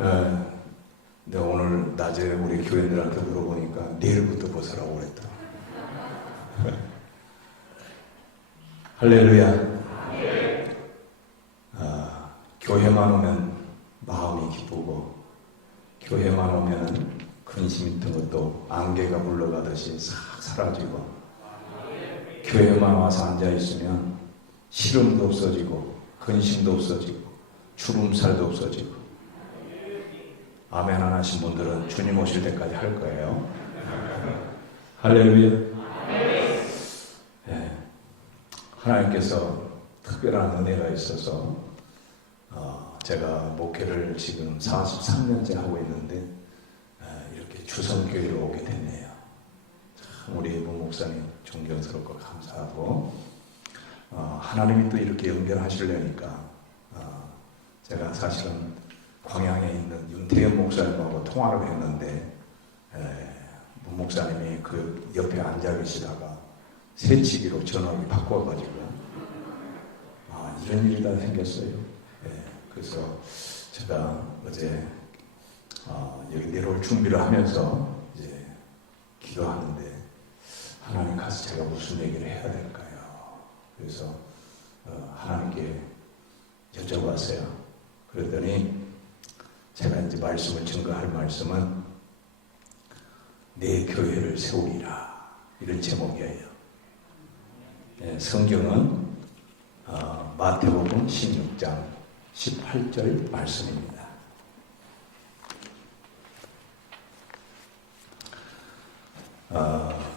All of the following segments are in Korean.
근데 오늘 낮에 우리 교인들한테 물어보니까 내일부터 벗으라고 그랬다. 할렐루야. 교회만 오면 마음이 기쁘고, 교회만 오면 근심 있던 것도 안개가 물러가듯이 싹 사라지고, 교회만 와서 앉아있으면 시름도 없어지고 근심도 없어지고 주름살도 없어지고. 아멘 안 하신 분들은 주님 오실 때까지 할 거예요. 할렐루야. 네. 하나님께서 특별한 은혜가 있어서 제가 목회를 지금 43년째 하고 있는데 이렇게 주성교회로 오게 됐네요. 참 우리 문 목사님 존경스럽고 감사하고, 하나님이 또 이렇게 연결하시려니까 제가 사실은 광양에 있는 윤태현 목사님하고 통화를 했는데 문 목사님이 그 옆에 앉아 계시다가 새치기로 전화를 바꿔가지고 이런 일이 다 생겼어요. 그래서 제가 어제 여기 내려올 준비를 하면서 이제 기도하는데 하나님 가서 제가 무슨 얘기를 해야 될까요? 그래서 하나님께 여쭤봤어요. 그랬더니 제가 이제 말씀을 증거할 말씀은 내 교회를 세우리라, 이런 제목이에요. 성경은 마태복음 16장 18절 말씀입니다.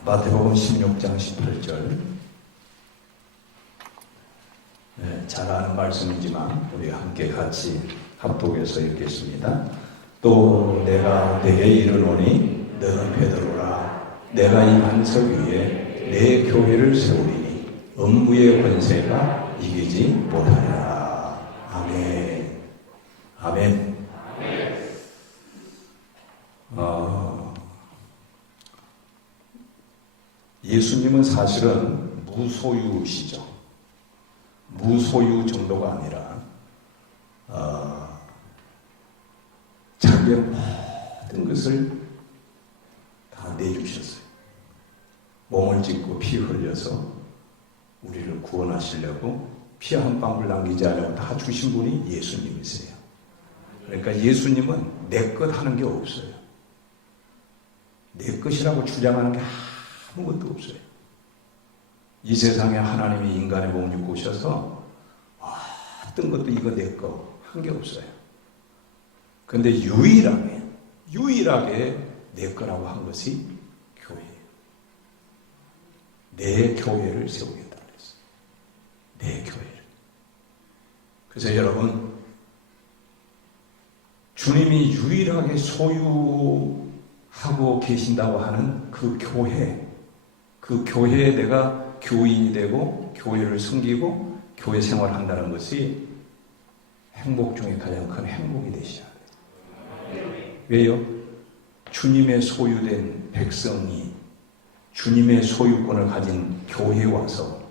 마태복음 16장 18절. 잘 아는 말씀이지만 우리 함께 같이 합독해서 읽겠습니다. 또 내가 네게 이르노니 너는 베드로라. 내가 이 반석 위에 내 교회를 세우리니 음부의 권세가 이기지 못하리라. 아멘. 아멘. 예수님은 사실은 무소유시죠. 무소유 정도가 아니라 자기의 모든 것을 다 내주셨어요. 몸을 찢고 피 흘려서 우리를 구원하시려고 피 한 방울 남기지 않으려고 다 주신 분이 예수님이세요. 그러니까 예수님은 내 것 하는 게 없어요. 내 것이라고 주장하는 게 아무것도 없어요. 이 세상에 하나님이 인간의 몸을 입고 오셔서 어떤 것도 이거 내 거 한 게 없어요. 근데 유일하게 내 거라고 한 것이 교회예요. 내 교회를 세우겠다 그랬어요. 내 교회를. 그래서 여러분, 주님이 유일하게 소유하고 계신다고 하는 그 교회에 내가 교인이 되고 교회를 섬기고 교회 생활을 한다는 것이 행복 중에 가장 큰 행복이 되셔야 돼요. 왜요? 주님의 소유된 백성이 주님의 소유권을 가진 교회에 와서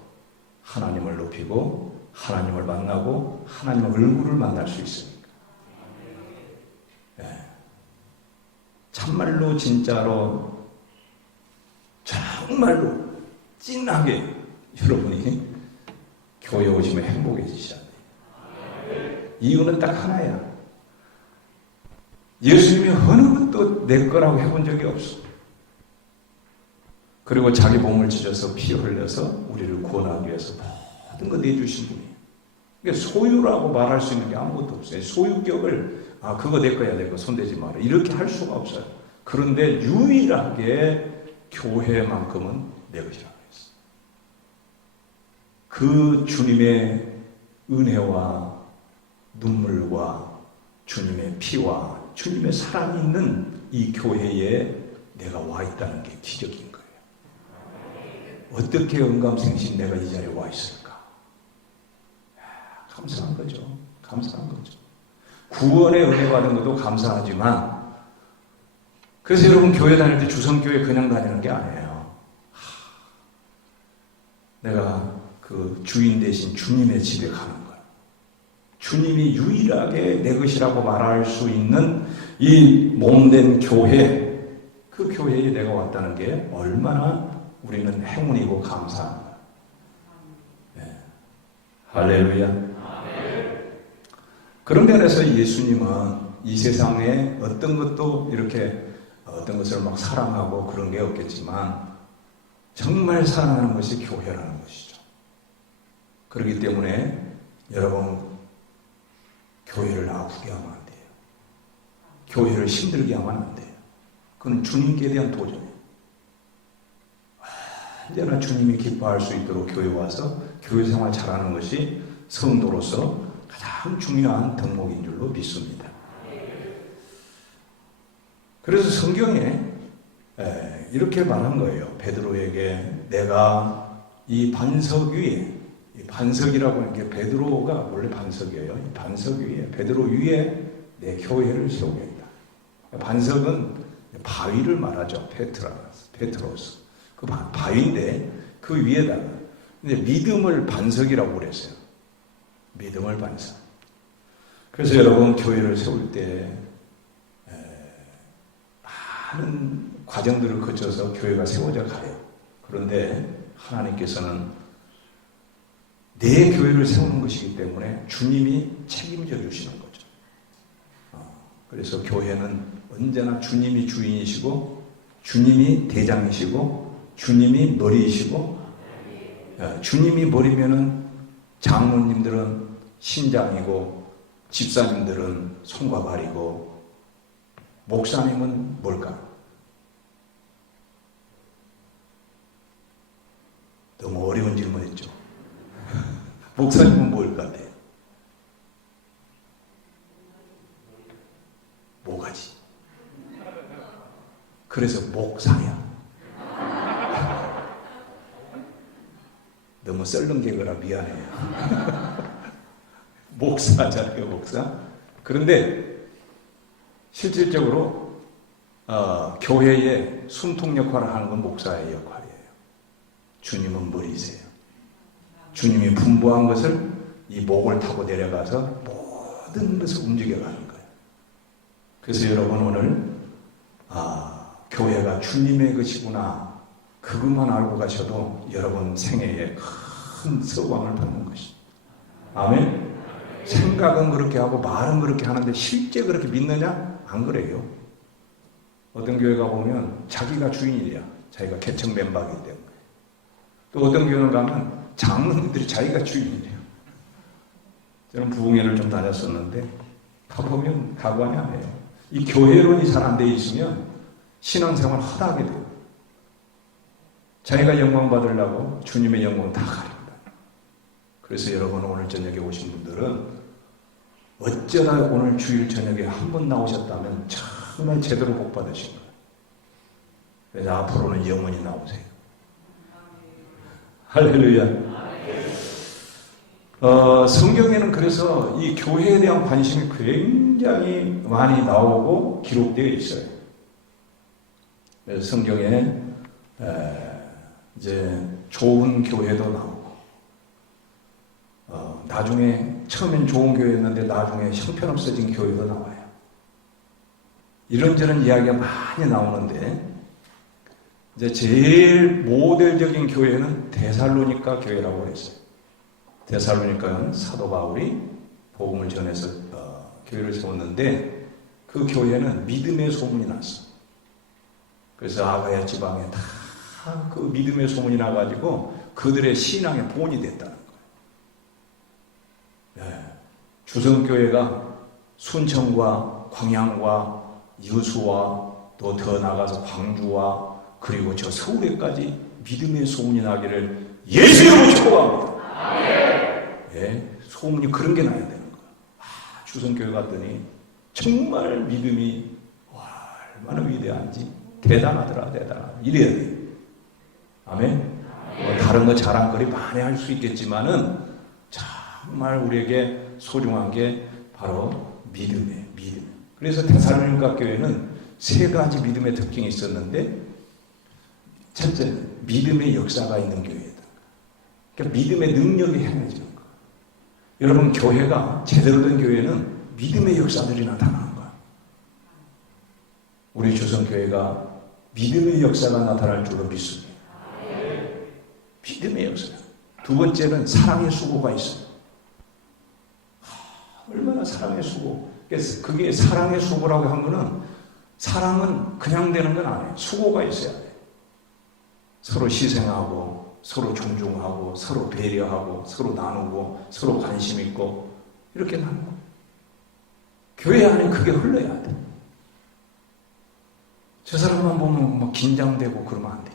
하나님을 높이고 하나님을 만나고 하나님의 얼굴을 만날 수 있으니까. 참말로 진짜로 정말로 찐하게 여러분이 교회 오시면 행복해지셔야 돼요. 이유는 딱 하나야. 예수님이 어느 것도 내 거라고 해본 적이 없어. 그리고 자기 몸을 찢어서 피 흘려서 우리를 구원하기 위해서 모든 거 내주신 분이에요. 그러니까 소유라고 말할 수 있는 게 아무것도 없어요. 소유격을 그거 내 거야, 내 거 손대지 마라, 이렇게 할 수가 없어요. 그런데 유일하게 교회만큼은 내 것이라고 했어요. 그 주님의 은혜와 눈물과 주님의 피와 주님의 사랑이 있는 이 교회에 내가 와 있다는 게 기적인 거예요. 어떻게 언감생심 내가 이 자리에 와 있을까? 감사한 거죠. 감사한 거죠. 구원의 은혜 받은 것도 감사하지만, 그래서 여러분 교회 다닐 때 주성교회 그냥 다니는 게 아니에요. 내가 그 주인 대신 주님의 집에 가는 거예요. 주님이 유일하게 내 것이라고 말할 수 있는 이 몸된 교회, 그 교회에 내가 왔다는 게 얼마나 우리는 행운이고 감사합니다. 네. 할렐루야. 그런 면에서 예수님은 이 세상에 어떤 것도 이렇게 어떤 것을 막 사랑하고 그런 게 없겠지만 정말 사랑하는 것이 교회라는 것이죠. 그렇기 때문에 여러분 교회를 아프게 하면 안 돼요. 교회를 힘들게 하면 안 돼요. 그건 주님께 대한 도전이에요. 언제나 주님이 기뻐할 수 있도록 교회 와서 교회 생활 잘하는 것이 성도로서 가장 중요한 덕목인 줄로 믿습니다. 그래서 성경에 이렇게 말한 거예요. 베드로에게 내가 이 반석 위에, 이 반석이라고 하는 게 베드로가 원래 반석이에요. 이 반석 위에, 베드로 위에 내 교회를 세우겠다. 반석은 바위를 말하죠. 페트로스. 그 바위인데 그 위에다가 근데 믿음을 반석이라고 그랬어요. 믿음을 반석. 그래서 여러분 교회를 세울 때 많은 과정들을 거쳐서 교회가 세워져 가요. 그런데 하나님께서는 내 교회를 세우는 것이기 때문에 주님이 책임져 주시는 거죠. 그래서 교회는 언제나 주님이 주인이시고 주님이 대장이시고 주님이 머리이시고 주님이 머리면은 장로님들은 신장이고 집사님들은 손과 발이고 목사님은 뭘까? 너무 어려운 질문했죠. 목사님은 뭘 같아? 모가지. 그래서 목사야. 너무 썰렁 개그라 미안해요. 목사잖아요, 목사. 그런데 실질적으로 교회의 숨통 역할을 하는 건 목사의 역할이에요. 주님은 머리세요. 주님이 분부한 것을 이 목을 타고 내려가서 모든 것을 움직여가는 거예요. 그래서 여러분 오늘 교회가 주님의 것이구나 그것만 알고 가셔도 여러분 생애에 큰 서광을 받는 것입니다. 아멘. 생각은 그렇게 하고 말은 그렇게 하는데 실제 그렇게 믿느냐? 안 그래요. 어떤 교회 가보면 자기가 주인이래요. 자기가 개척 멤버이기 때문에. 또 어떤 교회는 가면 장로님들이 자기가 주인이래요. 저는 부흥회를 좀 다녔었는데 가보면 가관이 안 해요. 이 교회론이 잘 안 돼 있으면 신앙생활 허다하게 돼요. 자기가 영광 받으려고 주님의 영광 다 가립니다. 그래서 여러분 오늘 저녁에 오신 분들은 어쩌다 오늘 주일 저녁에 한 번 나오셨다면 정말 제대로 복 받으신 거예요. 그래서 앞으로는 영원히 나오세요. 할렐루야. 성경에는 그래서 이 교회에 대한 관심이 굉장히 많이 나오고 기록되어 있어요. 그래서 성경에 이제 좋은 교회도 나오고 나중에 처음엔 좋은 교회였는데 나중에 형편없어진 교회도 나와요. 이런저런 이야기가 많이 나오는데 이제 제일 모델적인 교회는 데살로니가 교회라고 그랬어요. 데살로니가는 사도 바울이 복음을 전해서 교회를 세웠는데 그 교회는 믿음의 소문이 났어. 그래서 아가야 지방에 다 그 믿음의 소문이 나가지고 그들의 신앙의 본이 됐다는 거예요. 네. 주성교회가 순천과 광양과 여수와 또 더 나가서 광주와 그리고 저 서울에까지 믿음의 소문이 나기를 예수 이름으로 축복합니다. 예, 소문이 그런 게 나야 되는 거예요. 주성교회 갔더니 정말 믿음이 얼마나 위대한지 대단하더라. 이래야 돼요. 아멘. 다른 거 자랑거리 많이 할 수 있겠지만은 정말 우리에게 소중한 게 바로 믿음. 그래서 데살로니가 교회는 세 가지 믿음의 특징이 있었는데 첫째, 믿음의 역사가 있는 교회다. 그러니까 믿음의 능력이 행해지는 거. 여러분, 교회가 제대로 된 교회는 믿음의 역사들이 나타나는 거야. 우리 조선교회가 믿음의 역사가 나타날 줄로 믿습니다. 믿음의 역사. 두 번째는 사랑의 수고가 있어요. 얼마나 사랑의 수고. 그게 사랑의 수고라고 한 거는 사랑은 그냥 되는 건 아니에요. 수고가 있어야 돼요. 서로 희생하고 서로 존중하고 서로 배려하고 서로 나누고 서로 관심 있고 이렇게 나누고 교회 안에 그게 흘러야 돼. 저 사람만 보면 막 긴장되고 그러면 안 돼.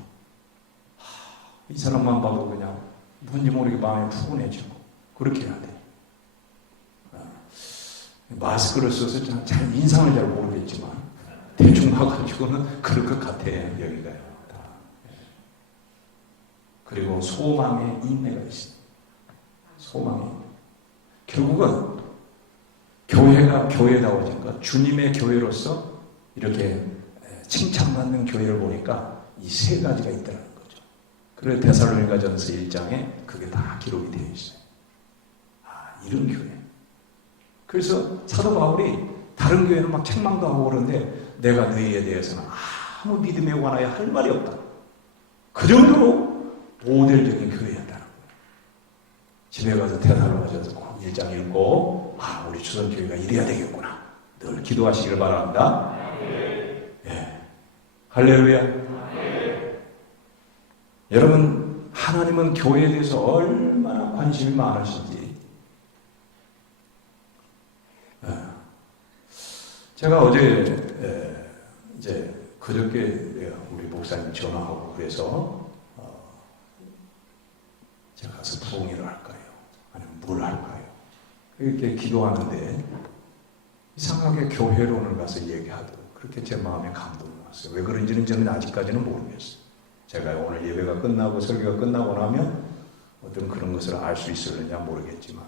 이 사람만 봐도 그냥 뭔지 모르게 마음이 푸근해지고 그렇게 해야 돼. 마스크를 써서 잘 인상을 잘 모르겠지만 대충 봐가지고는 그럴 것 같아. 여기가요. 그리고 소망의 인내가 있습니다. 소망의 인내. 결국은 교회가 교회다워진가 주님의 교회로서 이렇게 칭찬받는 교회를 보니까 이 세 가지가 있다는 거죠. 그래서 데살로니가전서 1장에 그게 다 기록이 되어 있어요. 이런 교회. 그래서 사도 바울이 다른 교회는 막 책망도 하고 그러는데 내가 너희에 대해서는 아무 믿음에 관하여 할 말이 없다. 그 정도로 모델적인 교회였다는 거예요. 집에 가서 데살로니가전서 1장 읽고 우리 조선교회가 이래야 되겠구나. 늘 기도하시길 바랍니다. 예. 할렐루야. 여러분, 하나님은 교회에 대해서 얼마나 관심이 많으신지. 제가 어제 이제 그저께 우리 목사님 전화하고 그래서 제가 가서 부흥회를 할까요? 아니면 뭘 할까요? 이렇게 기도하는데 이상하게 교회론을 가서 얘기하더라고요. 그렇게 제 마음에 감동이 왔어요. 왜 그런지는 저는 아직까지는 모르겠어요. 제가 오늘 예배가 끝나고 설교가 끝나고 나면 어떤 그런 것을 알 수 있을느냐 모르겠지만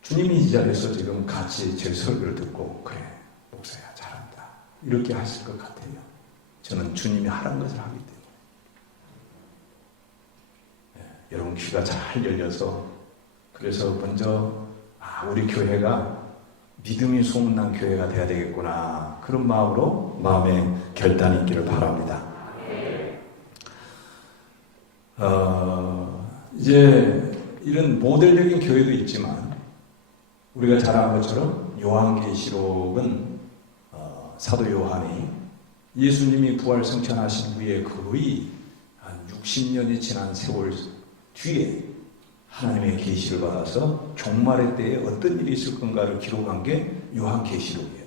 주님이 이 자리에서 지금 같이 제 설교를 듣고 그래 목사야 잘한다 이렇게 하실 것 같아요. 저는 주님이 하라는 것을 하기 때문에 여러분 귀가 잘 열려서 그래서 먼저 우리 교회가 믿음이 소문난 교회가 돼야 되겠구나 그런 마음으로 마음에 결단이 있기를 바랍니다. 이제 이런 모델적인 교회도 있지만 우리가 잘 아는 것처럼 요한계시록은 사도 요한이 예수님이 부활 승천하신 후에 거의 한 60년이 지난 세월 뒤에 하나님의 계시를 받아서 종말의 때에 어떤 일이 있을 건가를 기록한 게 요한계시록이에요.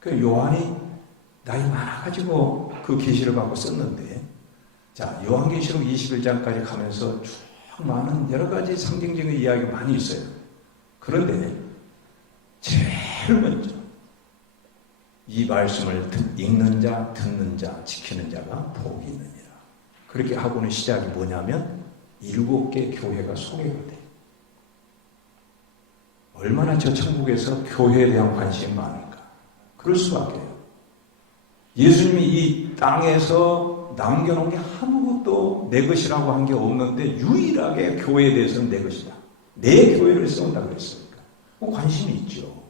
그 요한이 나이 많아가지고 그 계시를 받고 썼는데 자 요한계시록 21장까지 가면서 쭉 많은 여러 가지 상징적인 이야기가 많이 있어요. 그런데 제일 먼저 이 말씀을 읽는 자, 듣는 자, 지키는 자가 복이 있느니라. 그렇게 하고는 시작이 뭐냐면 7개 교회가 소개가 돼요. 얼마나 저 천국에서 교회에 대한 관심이 많은가. 그럴 수밖에요. 예수님이 이 땅에서 남겨놓은 게 아무것도 내 것이라고 한 게 없는데 유일하게 교회에 대해서는 내 것이다. 내 교회를 세운다 그랬으니까. 관심이 있죠.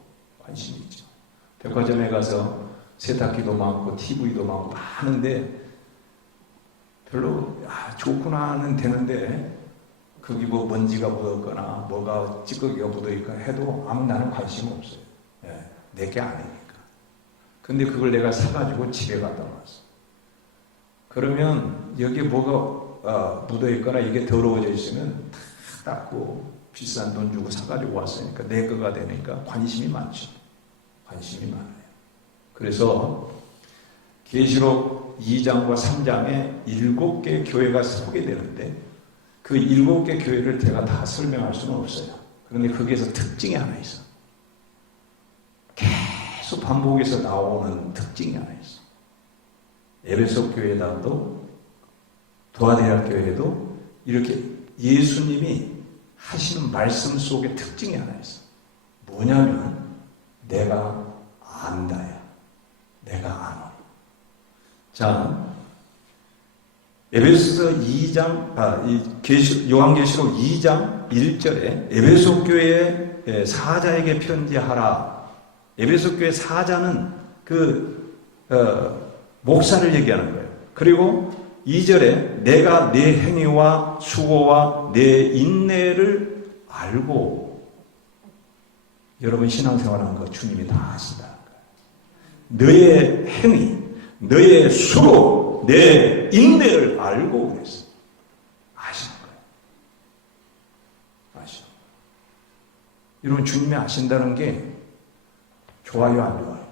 관심이 있죠. 백화점에 가서 세탁기도 많고 TV도 많고 하는데 별로 좋구나는 되는데 거기 뭐 먼지가 묻었거나 뭐가 찌꺼기가 묻어있거나 해도 아무 나는 관심 없어요. 내게 아니니까. 근데 그걸 내가 사가지고 집에 갖다 놨어. 그러면 여기에 뭐가 묻어있거나 이게 더러워져 있으면 다 닦고 비싼 돈 주고 사가지고 왔으니까 내 거가 되니까 관심이 많죠. 관심이 많아요. 그래서 계시록 2장과 3장에 7개 교회가 소개되는데 그 7개 교회를 제가 다 설명할 수는 없어요. 그런데 거기에서 특징이 하나 있어. 계속 반복해서 나오는 특징이 하나 있어. 에베소 교회단도 도하대학 교회도 이렇게 예수님이 하시는 말씀 속에 특징이 하나 있어. 뭐냐면 내가 안다야. 내가 아노. 자, 에베소서 2장, 요한계시록 2장 1절에 에베소 교회 사자에게 편지하라. 에베소 교회 사자는 목사를 얘기하는 거예요. 그리고 2절에 내가 내 행위와 수고와 내 인내를 알고, 여러분 신앙생활하는 거 주님이 다 아신다. 너의 행위, 너의 수고, 내 인내를 알고 그랬어. 아시는 거예요. 아시는 거예요. 여러분 주님이 아신다는 게 좋아요, 안 좋아요?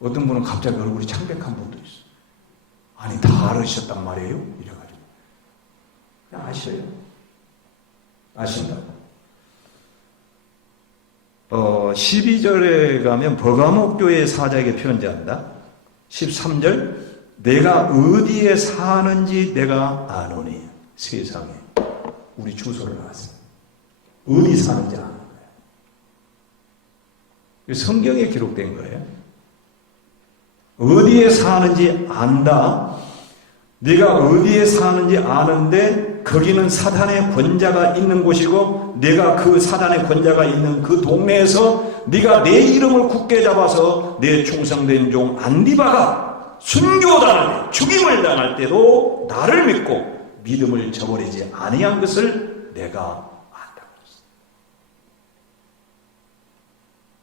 어떤 분은 갑자기 얼굴이 창백한 분도 있어. 아니 다 알으셨단 말이에요? 이래가지고. 그냥 아셔요. 아신다고. 12절에 가면 버가목 교회 사자에게 편지한다. 13절 내가 어디에 사는지 내가 아노니. 세상에 우리 주소를 알았어요. 어디 사는지 아는 거예요. 성경에 기록된 거예요. 어디에 사는지 안다. 네가 어디에 사는지 아는데 거기는 사단의 권자가 있는 곳이고 내가 그 사단의 권자가 있는 그 동네에서 네가 내 이름을 굳게 잡아서 내 충성된 종 안디바가 순교당하며 죽임을 당할 때도 나를 믿고 믿음을 저버리지 아니한 것을 내가 안다고 했어요.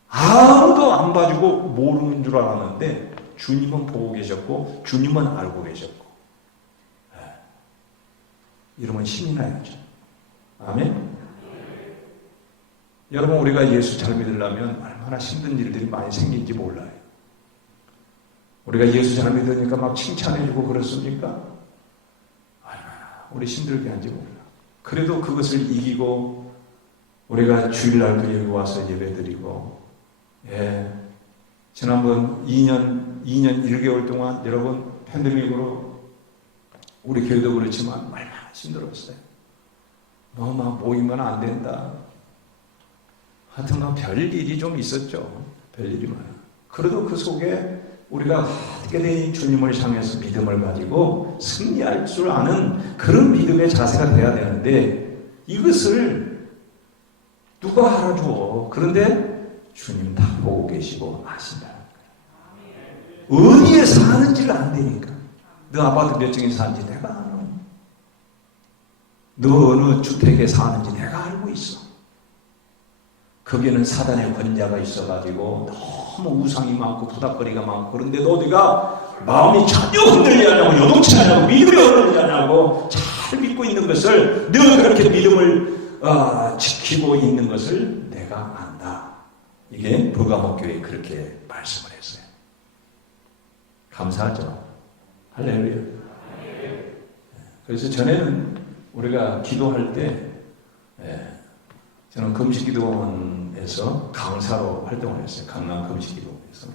아무도 안 봐주고 모르는 줄 알았는데 주님은 보고 계셨고 주님은 알고 계셨고, 이러면 힘이 나야죠. 아멘. 여러분 우리가 예수 잘 믿으려면 얼마나 힘든 일들이 많이 생긴지 몰라요. 우리가 예수 잘 믿으니까 막 칭찬해주고 그렇습니까? 얼마나 우리 힘들게 한지 몰라. 그래도 그것을 이기고 우리가 주일날 그 여기 와서 예배드리고, 지난번 2년 1개월 동안 여러분 팬데믹으로 우리 교회도 그렇지만 얼마나 힘들었어요. 막 모이면 안 된다. 하여튼 별일이 좀 있었죠. 별일이 많아. 그래도 그 속에 우리가 하나님께 주님을 향해서 믿음을 가지고 승리할 줄 아는 그런 믿음의 자세가 돼야 되는데 이것을 누가 알아줘. 그런데 주님 다 보고 계시고 아신다. 어디에 사는지를 안 되니까. 너 아파트 몇 층에 사는지 내가 알아. 너 어느 주택에 사는지 내가 알고 있어. 거기는 사단의 권자가 있어가지고 너무 우상이 많고 부닥거리가 많고, 그런데 너희가 마음이 전혀 흔들리지 않고 요동치 않고 믿음이 흐르지 않고 잘 믿고 있는 것을, 너 그렇게 믿음을 지키고 있는 것을 내가 안다. 이게 버가목 교회에 그렇게 말씀을 했어요. 감사하죠. 할렐루야. 그래서 전에는 우리가 기도할 때, 저는 금식기도원에서 강사로 활동을 했어요. 강남 금식기도원에서.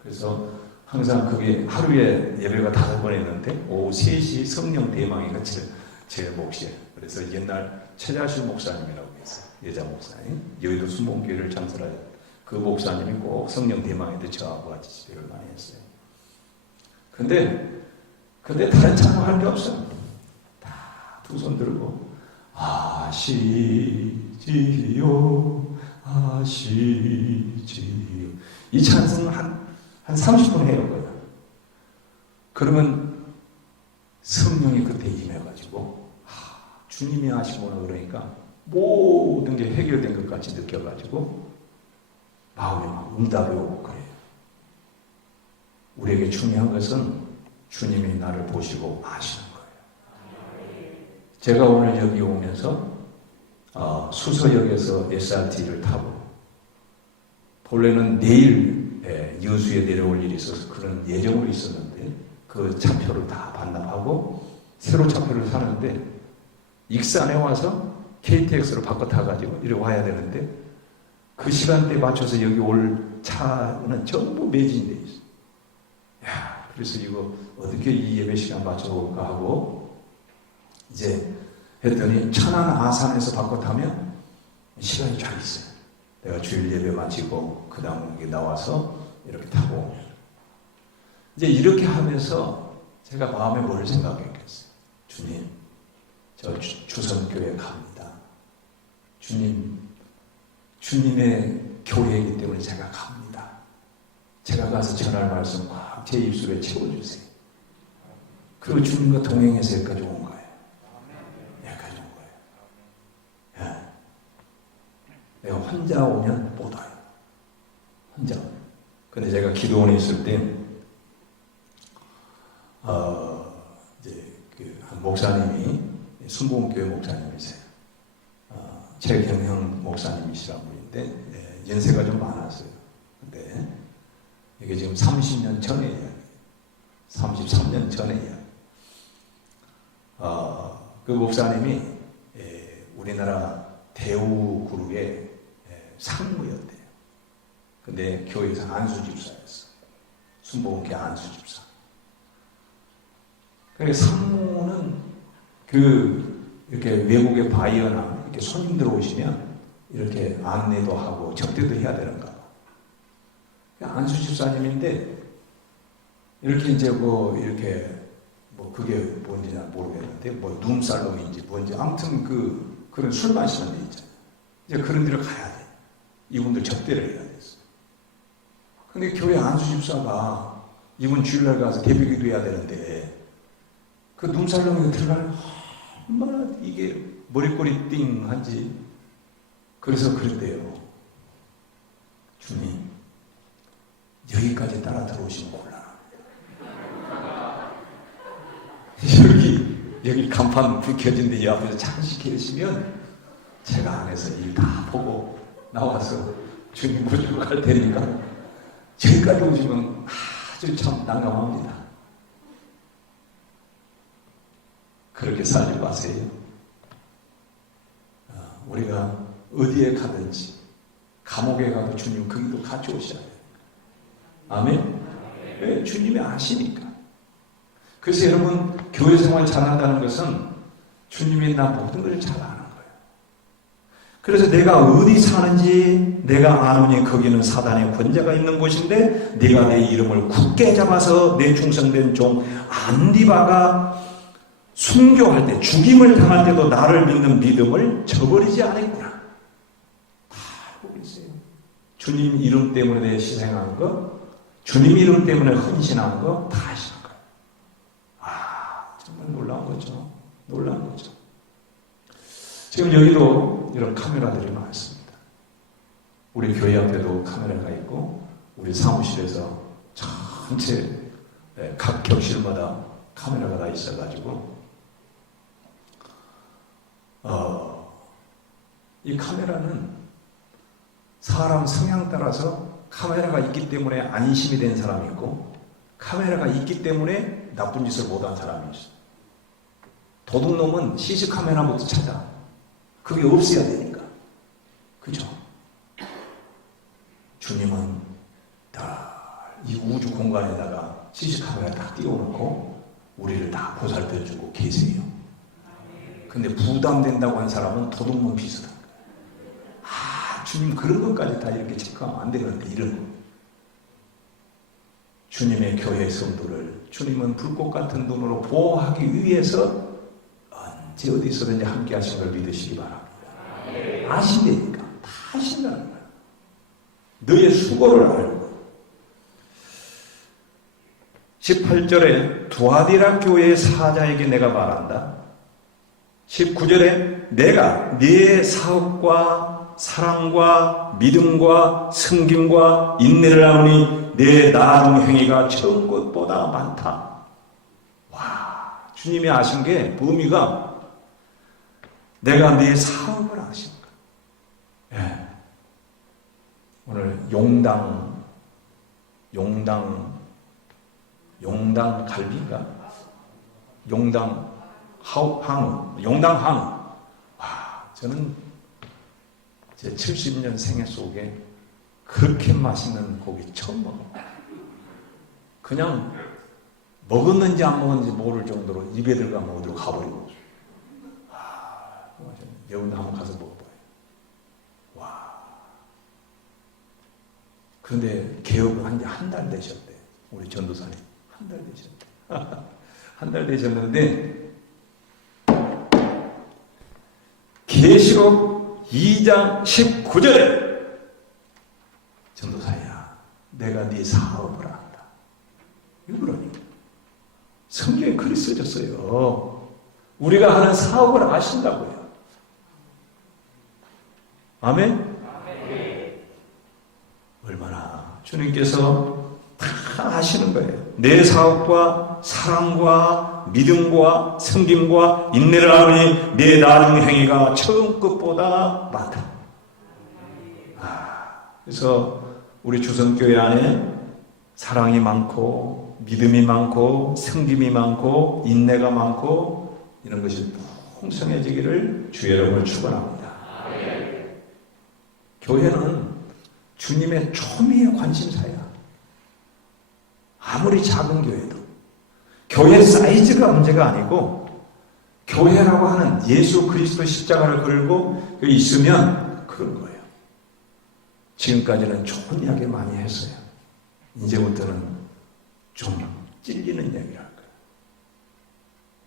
그래서 항상 거기 하루에 예배가 5번 했는데 오후 3시 성령 대망이가 제 몫이에요. 그래서 옛날 최자실 목사님이라고 했어요. 여자 목사님. 여의도 순복음교회를 창설한 그 목사님이 꼭 성령 대망에 때 저하고 같이 집회를 많이 했어요. 근데 다른 찬양할 게 없어요. 다 두 손 들고 아시지요 아시지요, 이 찬송을 한 30분 해요. 거예요. 그러면 성령이 그때 임해가지고 주님이 하시구나. 그러니까 모든 게 해결된 것 같이 느껴가지고 마음에 막 응답이 오고 그래요. 우리에게 중요한 것은 주님이 나를 보시고 아시는 거예요. 제가 오늘 여기 오면서 수서역에서 SRT를 타고, 본래는 내일 여수에 내려올 일이 있어서 그런 예정으로 있었는데 그 차표를 다 반납하고 새로 차표를 사는데 익산에 와서 KTX로 바꿔 타가지고 이리 와야 되는데 그 시간대에 맞춰서 여기 올 차는 전부 매진돼 있어. 야, 그래서 이거 어떻게 이 예배 시간 맞춰볼까 하고 이제 했더니 천안 아산에서 바꿔 타면 시간이 잘 있어요. 내가 주일 예배 마치고 그 다음 나와서 이렇게 타고, 이제 이렇게 하면서 제가 마음에 뭘 생각했겠어요? 주님, 저 주선교회 갑니다. 주님의 교회이기 때문에 제가 갑니다. 제가 가서 전할 말씀 꽉 제 입술에 채워주세요. 그리고 주님과 동행해서 여기까지 온 거예요. 여기까지 온 거예요. 예. 내가 혼자 오면 못 와요. 혼자. 근데 제가 기도원에 있을 때, 이제 한 목사님이, 순복음교회 목사님이세요. 최경형 목사님이시라는 분인데, 연세가 좀 많았어요. 근데, 이게 지금 30년 전의 이야기, 33년 전의 이야기. 그 목사님이 우리나라 대우 그룹의 상무였대요. 근데 교회에서 안수집사였어. 순복음교회 안수집사. 그러니까 상무는 이렇게 외국의 바이어나 이렇게 손님들 오시면 이렇게 안내도 하고 접대도 해야 되는가 봐. 안수집사님인데 이렇게 이제 이렇게 그게 뭔지 모르겠는데 눈살롱인지 뭔지 아무튼 그런 술 마시는 데 있잖아요. 이제 그런 데를 가야 돼. 이분들 접대를 해야 됐어. 근데 교회 안수집사가 이분 주일날 가서 대비기도 해야 되는데 그 눈살롱에 들어가면 얼마나 이게 머리꼬리 띵한지. 그래서 그랬대요. 주님, 여기까지 따라 들어오시면 곤란합니다. 여기 간판 불 켜진 데 앞에서 잠시 계시면 제가 안에서 일 다 보고 나와서 주님 모시고 갈 테니까 여기까지 오시면 아주 참 난감합니다. 그렇게 살지 마세요. 우리가 어디에 가든지 감옥에 가도 주님 거기도 같이 오셔야 돼요. 아멘? 네, 주님이 아시니까. 그래서 여러분 교회 생활 잘한다는 것은 주님이 나 모든 걸 잘 아는 거예요. 그래서 내가 어디 사는지 내가 아노니 거기는 사단의 권자가 있는 곳인데 네가 내 이름을 굳게 잡아서 내 충성된 종 안디바가 순교할 때 죽임을 당할 때도 나를 믿는 믿음을 저버리지 않았구나. 다 알고 계세요. 주님 이름 때문에 내 희생한 거, 주님 이름 때문에 헌신한 거 다 아시는 거예요. 정말 놀라운 거죠. 놀라운 거죠. 지금 여기도 이런 카메라들이 많습니다. 우리 교회 앞에도 카메라가 있고 우리 사무실에서 전체 각 격실마다 카메라가 다 있어가지고 이 카메라는 사람 성향 따라서 카메라가 있기 때문에 안심이 된 사람이 있고 카메라가 있기 때문에 나쁜 짓을 못한 사람이 있어요. 도둑놈은 CC카메라부터 찾아. 그게 없어야 되니까. 그죠? 주님은 다 이 우주 공간에다가 CC카메라 딱 띄워놓고 우리를 다 보살펴주고 계세요. 근데 부담된다고 한 사람은 도둑놈 비슷한 거예요. 주님 그런 것까지 다 이렇게 체크하면 안 되는데 이런 주님의 교회 성도를 주님은 불꽃 같은 눈으로 보호하기 위해서 언제 어디 있어든지 함께 하신 걸 믿으시기 바랍니다. 아신다니까. 다 아신다는 거야. 너의 수고를 알고 18절에 두아디라 교회의 사자에게 내가 말한다. 19절에 내가 네 사업과 사랑과 믿음과 섬김과 인내를 하노니 내 나름 행위가 처음 것보다 많다. 와, 주님이 아신 게 의미가 내가 네 사업을 아신 거야. 예. 오늘 용당 갈비인가? 용당 한우. 와, 저는 제 70년 생애 속에 그렇게 맛있는 고기 처음 먹어요. 그냥 먹었는지 안 먹었는지 모를 정도로 입에 들어가면 어디로 가버리고. 여러분도 한번 가서 먹어봐요. 와. 그런데 개업을 한 지 한 달 되셨대. 우리 전도사님. 한 달 되셨대. 한 달 되셨는데 계시록 2장 19절에 전도사야 내가 네 사업을 한다. 왜 그러니? 성경에 글이 써졌어요. 우리가 하는 사업을 아신다고요. 아멘? 얼마나 주님께서 다 아시는 거예요. 내 사업과 사랑과 믿음과 섬김과 인내를 하니 내 나중 행위가 처음 것보다 많다. 그래서 우리 주성교회 안에 사랑이 많고 믿음이 많고 섬김이 많고 인내가 많고 이런 것이 풍성해지기를 주의 이름으로 축원합니다. 교회는 주님의 초미의 관심사야. 아무리 작은 교회도 교회 사이즈가 문제가 아니고 교회라고 하는 예수 그리스도 십자가를 걸고 있으면 그런 거예요. 지금까지는 좋은 이야기 많이 했어요. 이제부터는 좀 찔리는 이야기를 할 거예요.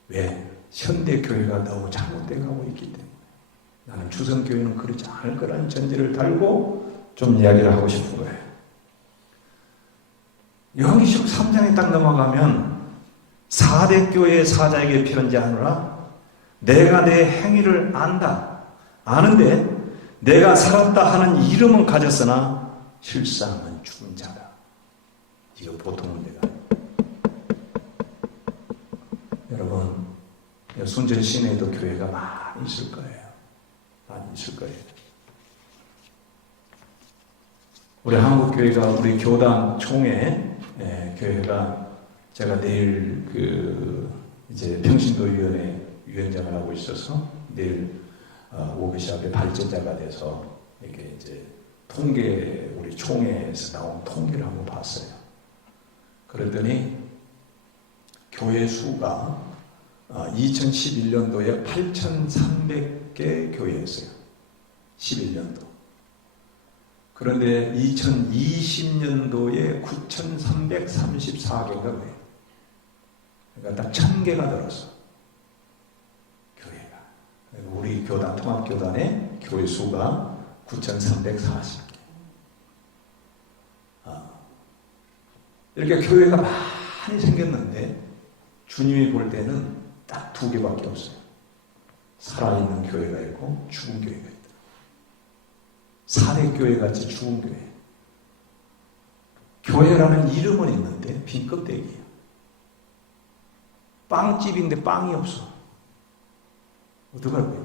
왜? 현대교회가 너무 잘못되어 가고 있기 때문에. 나는 주성교회는 그렇지 않을 거라는 전제를 달고 좀 이야기를 하고 싶은 거예요. 요한계시록 3장에 딱 넘어가면 4대 교회의 사자에게 편지하노라 내가 내 행위를 안다. 아는데 내가 살았다 하는 이름은 가졌으나 실상은 죽은 자다. 이거 보통 문제가 아니에요. 여러분 순전 시내에도 교회가 많이 있을 거예요. 많이 있을 거예요. 우리 한국교회가 우리 교단 총회 교회가 제가 내일 이제 평신도위원회 위원장을 하고 있어서 내일 오그시 앞에 발제자가 돼서 이렇게 이제 통계 우리 총회에서 나온 통계를 한번 봤어요. 그랬더니 교회 수가 2011년도에 8,300개 교회였어요. 11년도. 그런데 2020년도에 9,334개가 돼요. 그러니까 딱 1,000개가 늘었어. 교회가. 우리 교단, 통합교단의 교회 수가 9,340개. 이렇게 교회가 많이 생겼는데 주님이 볼 때는 딱 2개밖에 없어요. 살아있는 교회가 있고 죽은 교회가 있다. 사대교회 같이 죽은 교회. 교회라는 이름은 있는데 빈 껍데기예요. 빵집인데 빵이 없어. 어떡할 거야?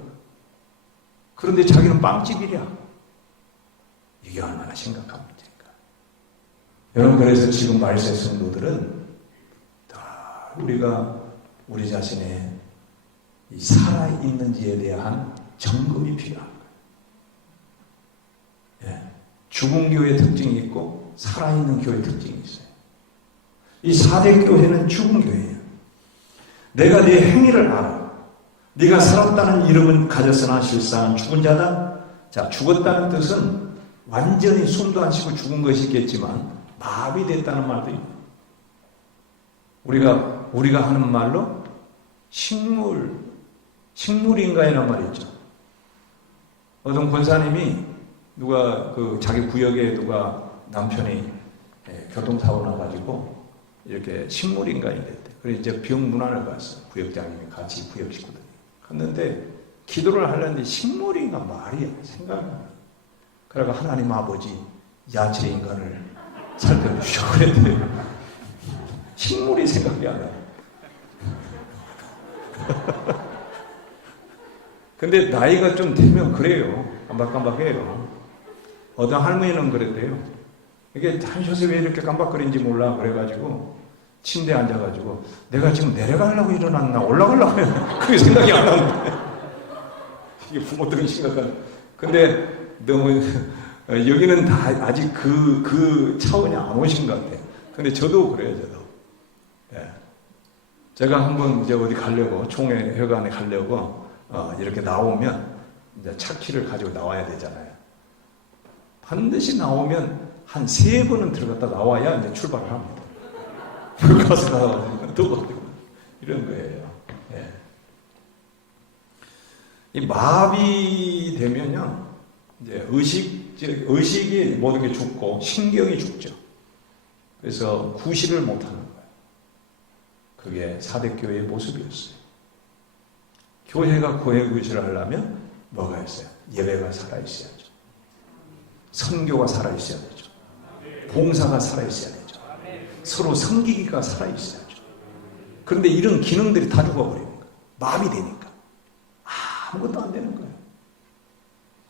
그런데 자기는 빵집이랴. 이게 얼마나 심각한 문제인가. 여러분 그래서 지금 말세 성도들은 다 우리가 우리 자신의 이 살아있는지에 대한 점검이 필요합니다. 죽은 교회의 특징이 있고 살아있는 교회의 특징이 있어요. 이 4대 교회는 죽은 교회예요. 내가 네 행위를 알아. 네가 살았다는 이름은 가졌으나 실상은 죽은 자다. 자, 죽었다는 뜻은 완전히 숨도 안 쉬고 죽은 것이 있겠지만 마비됐다는 말도 있고 우리가 하는 말로 식물인가이란 말이 있죠. 어떤 권사님이 누가 자기 구역에 누가 남편이 교통사고 나가지고 이렇게 식물인간이 됐대. 그래서 이제 병문안을 갔어. 구역장님이 같이 구역 식구들이 갔는데 기도를 하려는데 식물인간 말이야 생각이 안 나. 그러니까 하나님 아버지 야채 인간을 살펴주시오 그랬는데 식물이 생각이 안 나. 근데 나이가 좀 되면 그래요. 깜박깜박해요. 어떤 할머니는 그랬대요. 이게 한셔서 왜 이렇게 깜박거리는지 몰라. 그래가지고 침대에 앉아가지고 내가 지금 내려가려고 일어났나 올라가려고 일어났나 그게 생각이 안 나는데 이게 부모들은 심각한. 근데 너무 여기는 다 아직 그 차원이 안 오신 것 같아요. 근데 저도 그래요. 저도. 제가 한번 이제 어디 가려고 총회 회관에 가려고 이렇게 나오면 이제 차 키를 가지고 나와야 되잖아요. 반드시 나오면 한 3번은 들어갔다 나와야 이제 출발을 합니다. 가서 또 이런 거예요. 예. 이 마비되면요, 이제 의식이 모든 게 죽고 신경이 죽죠. 그래서 구실을 못하는 거예요. 그게 사대교회의 모습이었어요. 교회가 구실을 하려면 뭐가 있어요? 예배가 살아있어야죠. 선교가 살아있어야 되죠. 봉사가 살아있어야 되죠. 서로 섬기기가 살아있어야죠. 그런데 이런 기능들이 다 죽어버리니까, 마비되니까 아무것도 안 되는 거예요.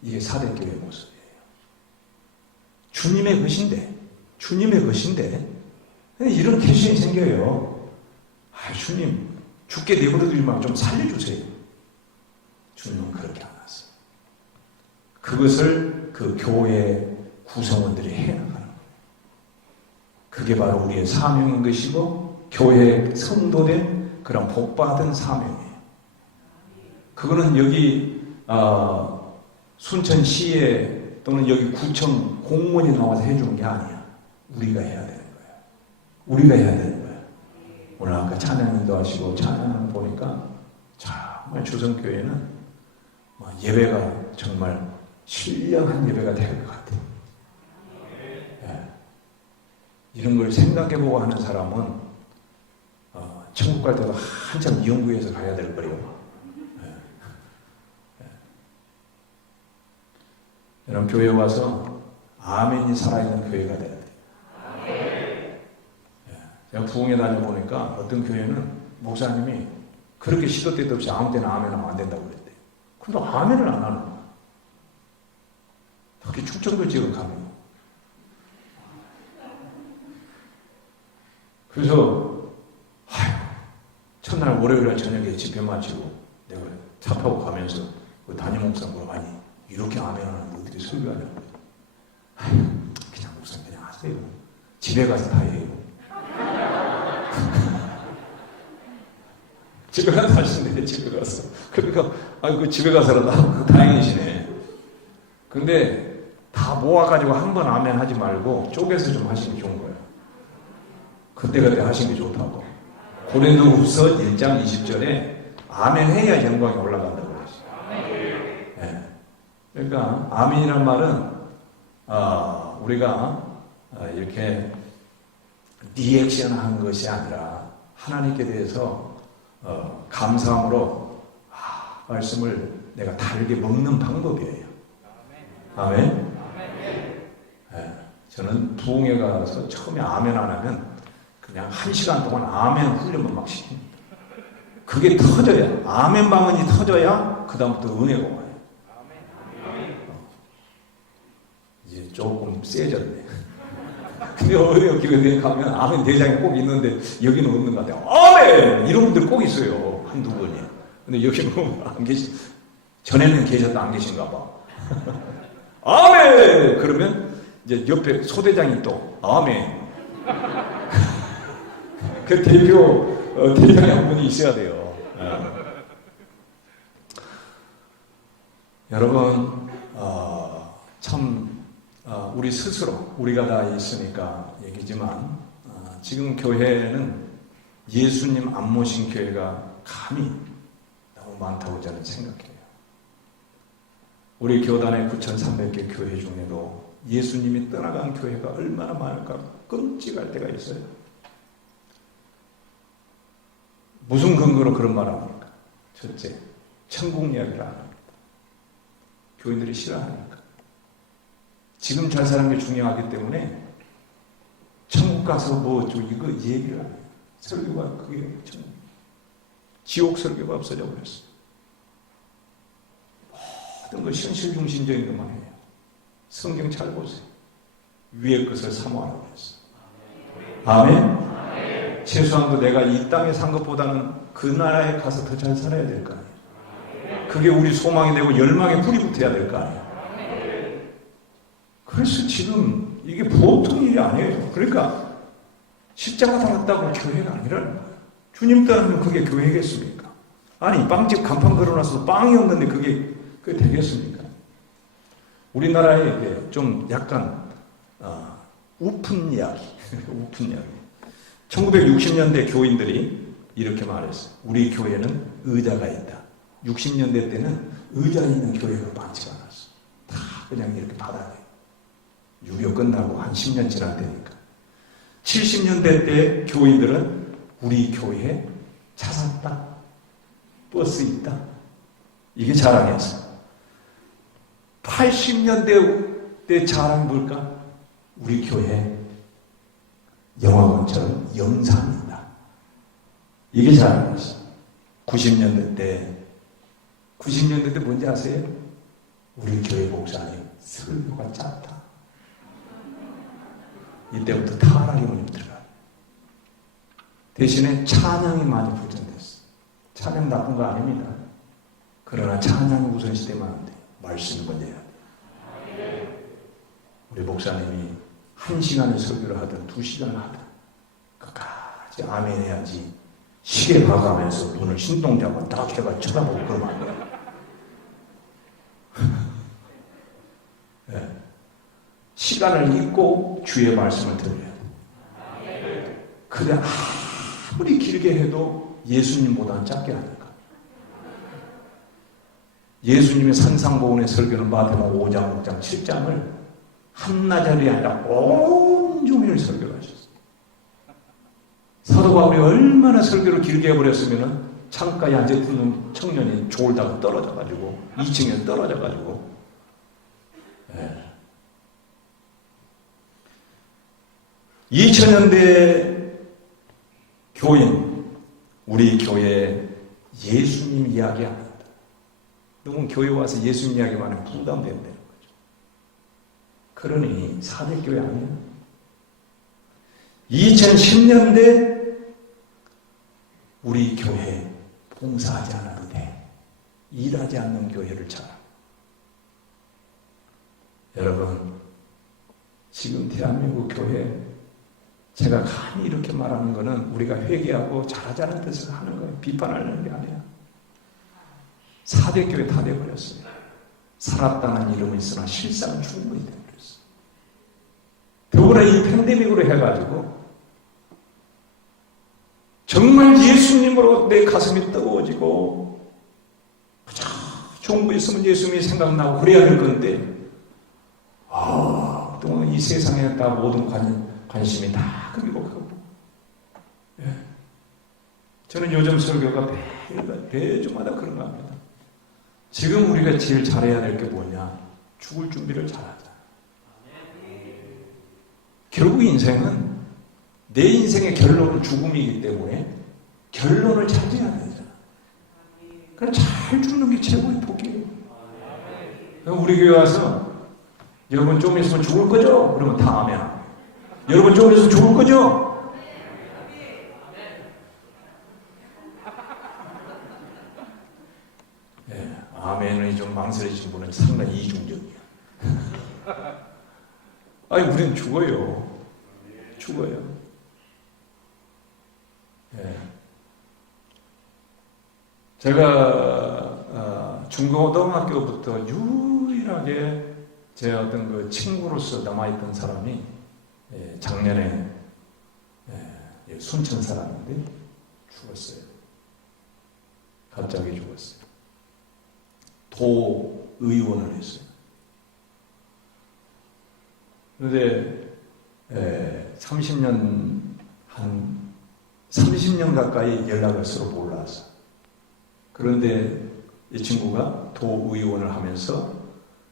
이게 사대교회의 모습이에요. 주님의 것인데 이런 캐션이 생겨요. 주님 죽게 내버려두지만 좀 살려주세요. 주님은 그렇게 안 하세요. 그것을 그 교회 구성원들이 해나가는 거예요. 그게 바로 우리의 사명인 것이고 교회의 성도된 그런 복받은 사명이에요. 그거는 여기 순천시에 또는 여기 구청 공무원이 나와서 해주는 게 아니야. 우리가 해야 되는 거야. 우리가 해야 되는 거야. 오늘 아까 찬양도 하시고 찬양 보니까 정말 조선교회는 예배가 정말 신령한 예배가 될 것 같아요. 예. 이런 걸 생각해보고 하는 사람은 천국 갈 때도 한참 연구해서 가야 될 거예요. 여러분 교회 와서 아멘이 살아있는 교회가 돼야 돼요. 제가 부흥회 다녀보니까 어떤 교회는 목사님이 그렇게 시도 때도 없이 아무 때나 아멘 하면 안 된다고 그랬대요. 근데 아멘을 안 하는 거야. 특히 충청도 지역을 가면. 그래서 첫날 월요일날 저녁에 집회 마치고 내가 차 타고 가면서 그 담임 목사 물어봐니 이렇게 아멘 하는 어떻게 설교하냐고. 그냥 목사님 그냥 하세요. 집에 가서 다 해요. 집에 가서 하시는데 집에 가서. 그러니까 그 집에 가서라도 다행이시네. 근데 다 모아가지고 한 번 아멘 하지 말고 쪼개서 좀 하시는 게 좋은 거예요. 그때그때 하시는 게 좋다고. 고린도후서 1장 20절에 아멘 해야 영광이 올라간다고 그랬어요. 네. 그러니까 아멘이란 말은 우리가 이렇게 리액션한 것이 아니라 하나님께 대해서 감사함으로 말씀을 내가 다르게 먹는 방법이에요. 아멘. 네. 저는 부흥회 가서 처음에 아멘 안 하면 그냥 1시간 동안 아멘 훈련만 막 시킵니다. 그게 터져야, 아멘 방언이 터져야 그 다음부터 은혜가 와요. 이제 조금 세졌네. 근데 어디 교회에 가면 아멘 대장이 꼭 있는데 여기는 없는 것 같아요. 아멘! 이런 분들 꼭 있어요. 한두 분이. 근데 여기는 안 계시, 전에는 계셨다 안 계신가 봐. 아멘! 그러면 이제 옆에 소대장이 또 아멘. 그 대장이 한 분이 있어야 돼요. 여러분, 우리 스스로, 우리가 다 있으니까 얘기지만, 지금 교회는 예수님 안 모신 교회가 감히 너무 많다고 저는 생각해요. 우리 교단의 9,300개 교회 중에도 예수님이 떠나간 교회가 얼마나 많을까 끔찍할 때가 있어요. 무슨 근거로 그런 말을 합니까? 첫째, 천국 이야기를 안 합니다. 교인들이 싫어하니까. 지금 잘 사는 게 중요하기 때문에 천국 가서 이거 얘기를 안 해요. 설교가 그게 천국. 지옥 설교가 없어져 버렸어요. 모든 걸 현실 중심적인 것만 해요. 성경 잘 보세요. 위의 것을 사모하라고 그랬어요. 아멘. 최소한도 내가 이 땅에 산 것보다는 그 나라에 가서 더 잘 살아야 될 거 아니에요. 그게 우리 소망이 되고 열망에 불이 붙어야 될 거 아니에요. 그래서 지금 이게 보통 일이 아니에요. 그러니까 십자가 달았다고 교회가 아니라는 거예요. 주님 떠나면 그게 교회겠습니까? 아니 빵집 간판 걸어놔서 빵이 없는데 그게 되겠습니까? 우리나라에 좀 약간 우픈 이야기 우픈 이야기. 1960년대 교인들이 이렇게 말했어요. 우리 교회는 의자가 있다. 60년대 때는 의자 있는 교회가 많지가 않았어. 다 그냥 이렇게 바닥에. 6.25 끝나고 한 10년 지날 때니까. 70년대 때 교인들은 우리 교회에 차 샀다. 버스 있다. 이게 자랑이었어. 80년대 때 자랑이 뭘까? 우리 교회에 영화관처럼 영상이 있다. 이게 자랑이었어. 90년대 때 뭔지 아세요? 우리 교회 목사님 설교가 짧다. 이때부터 타락이 문이 들어가요. 대신에 찬양이 많이 발전됐어. 찬양 나쁜 거 아닙니다. 그러나 찬양이 우선시되면 안 돼. 말씀이 먼저 해야 돼. 우리 목사님이 1시간을 설교를 하든 2시간을 하든 끝까지 아멘 해야지. 시계 봐가면서 눈을 신동자고 딱 해가 쳐다보고 그러면 안 돼. 네. 시간을 잊고 주의 말씀을 들어야 돼. 그래 아무리 길게 해도 예수님보다는 짧게 하니까. 예수님의 산상보훈의 설교는 마태복음 5장, 6장, 7장을 한나절이 아니라 온종일 설교하셨어요. 사도 바울이 얼마나 설교를 길게 해버렸으면 창가에 앉아있는 청년이 졸다가 떨어져가지고 2층에 떨어져가지고. 네. 2000년대 교인, 우리 교회에 예수님 이야기 안 한다. 너무 교회 와서 예수님 이야기만 하면 부담된다는 거죠. 그러니 사대교회 아니야. 2010년대 우리 교회 봉사하지 않아도 돼. 일하지 않는 교회를 찾아. 여러분, 지금 대한민국 교회 제가 감히 이렇게 말하는 것은 우리가 회개하고 잘하자는 뜻을 하는 거예요. 비판하는 게 아니야. 4대 교회 다 돼버렸어요. 살았다는 이름은 있으나 실상은 충분히 돼버렸어요. 더구나 이 팬데믹으로 해가지고 정말 예수님으로 내 가슴이 뜨거워지고 좋은 거 있으면 예수님이 생각나고 그래야 될 건데 그동안 이 세상에 다 모든 관심이 다 거기로 가고. 예. 저는 요즘 설교가 매주마다 그런 거 합니다. 지금 우리가 제일 잘해야 될 게 뭐냐? 죽을 준비를 잘하자. 결국 인생은 내 인생의 결론은 죽음이기 때문에 결론을 찾아야 되잖아. 그럼 잘 죽는 게 최고의 복이에요. 우리 교회 와서 여러분 좀 있으면 죽을 거죠? 그러면 다 아멘. 여러분 좀 있으면 죽을 거죠? 네, 아멘이 좀 망설이신 분은 상당히 이중적이야. 아니, 우리는 죽어요. 죽어요. 네. 제가 중고등학교부터 유일하게 제 어떤 그 친구로서 남아있던 사람이 작년에 순천 사람인데 죽었어요. 갑자기 죽었어요. 도의원을 했어요. 그런데 30년 가까이 연락을 서로 몰랐어. 그런데 이 친구가 도의원을 하면서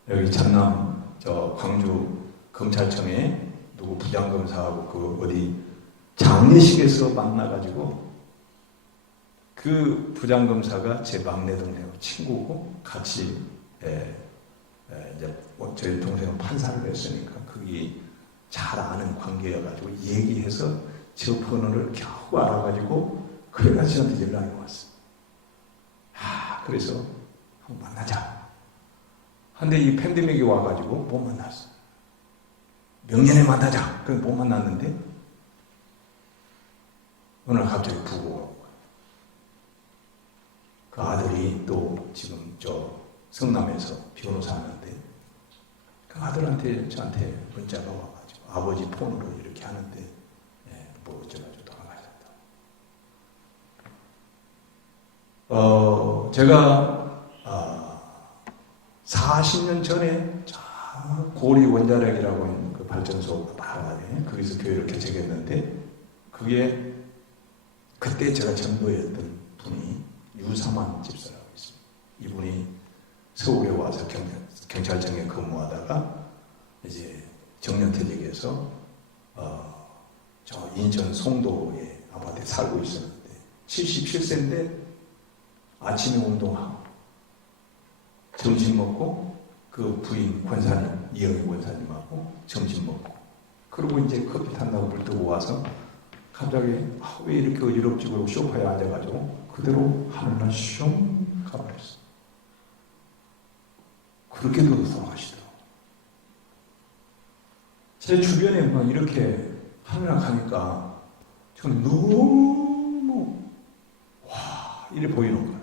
여기 전남 광주 검찰청에 누구 부장검사하고 그 어디 장례식에서 만나가지고 그 부장검사가 제 막내 동생하고 친구고 같이 이제 저희 동생은 판사를 했으니까 그게 잘 아는 관계여가지고 얘기해서 저 번호를 겨우 알아가지고 그래가 저한테 연락이 왔어. 그래서 한번 만나자. 근데 이 팬데믹이 와가지고 못 만났어. 명년에 만나자. 그래서 못 만났는데 오늘 갑자기 부고가 그 아들이 또 지금 저 성남에서 변호사 하는데 그 아들한테 저한테 문자가 와가지고 아버지 폰으로 이렇게 하는데 뭐 어쩌가지고 돌아가셨다. 제가 40년 전에 고리 원자력이라고 하는 그 발전소 바로 안에 거기서 교회를 개척했는데, 그게 그때 제가 전도였던 분이 유사만 집사라고 있습니다. 이분이 서울에 와서 경찰청에 근무하다가 이제 정년퇴직해서 저 인천 송도의 아파트에 살고 있었는데 77세인데 아침에 운동하고 점심 먹고 그 부인 권사님, 이영희 권사님하고 점심 먹고, 그리고 이제 커피 탄다고 물 뜨고 와서 갑자기 왜 이렇게 어지럽지 그러고 소파에 앉아가지고 그대로 하늘날 슝 가버렸어. 그렇게도 돌아가시더라고. 제 주변에 막 이렇게 하늘날 가니까 저는 너무 이래 보이는 거예요.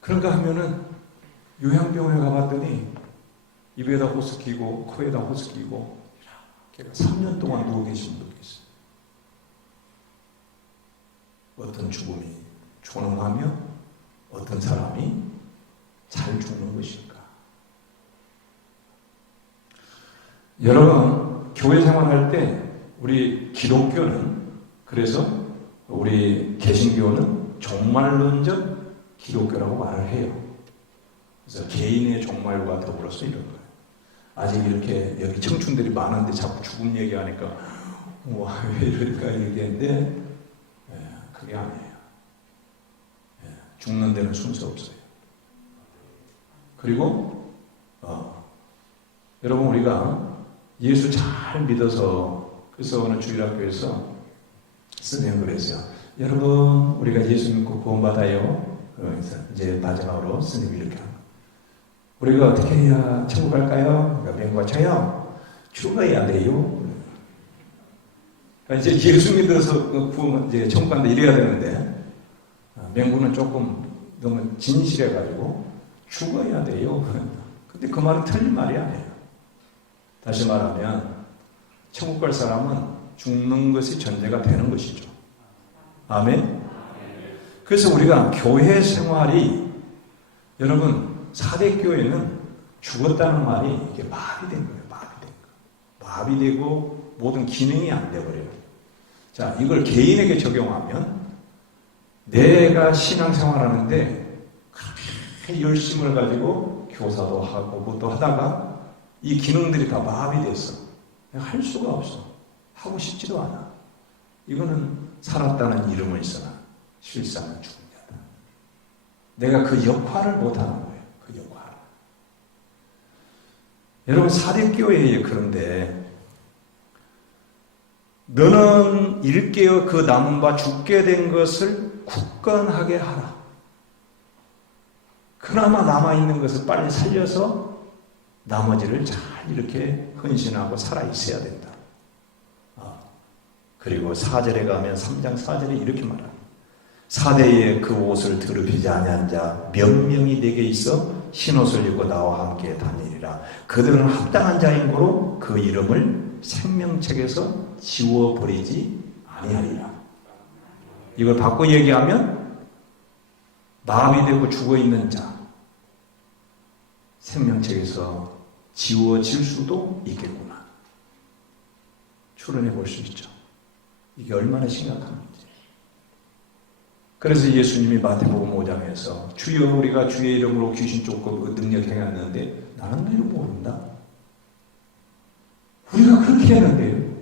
그런가 하면은 요양병원에 가봤더니 입에다 호스 끼고 코에다 호스 끼고 이렇게 3년 동안 누워 계신 분도 있어요. 어떤 죽음이 존엄하며 어떤 사람이 잘 죽는 것일까? 여러분, 교회 생활할 때 우리 기독교는, 그래서 우리 개신교는 종말론적 기독교라고 말을 해요. 그래서 개인의 종말과 더불어서 이런 거예요. 아직 이렇게 여기 청춘들이 많은데 자꾸 죽음 얘기하니까 왜 이럴까 얘기했는데 그게 아니에요. 죽는 데는 순서 없어요. 그리고 여러분, 우리가 예수 잘 믿어서, 그래서 어느 주일학교에서 선생님 그랬어요. 여러분, 우리가 예수 믿고 구원받아요. 그래서 이제 마지막으로 스님이 이렇게 합니다. 우리가 어떻게 해야 천국 갈까요? 그러니까 맹구가 저요, 죽어야 돼요. 그러니까 이제 예수 믿어서 구원, 이제 천국 간다 이래야 되는데, 맹구는 조금 너무 진실해가지고 죽어야 돼요. 근데 그 말은 틀린 말이 아니에요. 다시 말하면 천국 갈 사람은 죽는 것이 전제가 되는 것이죠. 아멘? 그래서 우리가 교회 생활이, 여러분, 4대 교회는 죽었다는 말이 이게 마비된 거예요. 마비되고 모든 기능이 안 돼버려요. 자, 이걸 개인에게 적용하면, 내가 신앙생활하는데 그렇게 열심을 가지고 교사도 하고 그것도 하다가 이 기능들이 다 마비됐어. 할 수가 없어. 하고 싶지도 않아. 이거는 살았다는 이름은 있으나 실상은 죽은 자다. 내가 그 역할을 못하는 거예요. 그 역할. 여러분, 4대 교회에 그런데 너는 일깨어 그 남은 바 죽게 된 것을 굳건하게 하라. 그나마 남아있는 것을 빨리 살려서 나머지를 잘 이렇게 헌신하고 살아있어야 된다. 그리고 4절에 가면 3장 4절에 이렇게 말합니다. 4대에 그 옷을 더럽히지 아니한 자 명명이 내게 있어 흰옷을 입고 나와 함께 다니리라. 그들은 합당한 자인 고로 그 이름을 생명책에서 지워버리지 아니하리라. 이걸 바꿔 얘기하면 마비되고 죽어있는 자 생명책에서 지워질 수도 있겠구나. 추론해 볼 수 있죠. 이게 얼마나 심각한 문제예요. 그래서 예수님이 마태복음 5장에서 주여 우리가 주의 이름으로 귀신 쫓고 능력 행했는데 나는 너희를 모른다. 우리가 그렇게 했는데요.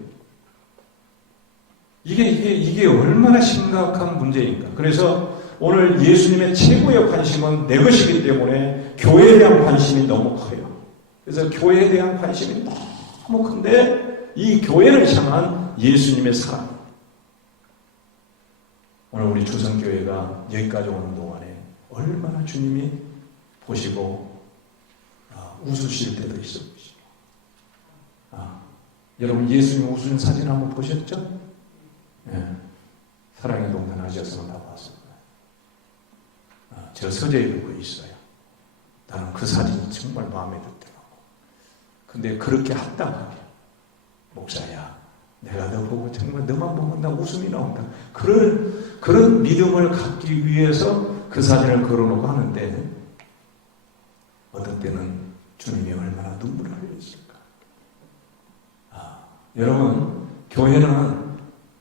이게 얼마나 심각한 문제인가. 그래서 오늘 예수님의 최고의 관심은 내 것이기 때문에 교회에 대한 관심이 너무 커요. 그래서 교회에 대한 관심이 너무 큰데 이 교회를 향한 예수님의 사랑. 오늘 우리 조선교회가 여기까지 오는 동안에 얼마나 주님이 보시고 웃으실 때도 있어 보시고. 여러분, 예수님 웃으신 사진 한번 보셨죠? 네. 사랑의 동산 하셨으면 다 봤을 거예요. 저 서재에 두고 있어요. 나는 그 사진이 정말 마음에 들더라고. 근데 그렇게 합당하게 목사야, 내가 너 보고 정말 너만 보면 나 웃음이 나온다. 그런 믿음을 갖기 위해서 그 사진을 걸어놓고 하는데 어떤 때는 주님이 얼마나 눈물을 흘렸을까. 여러분, 교회는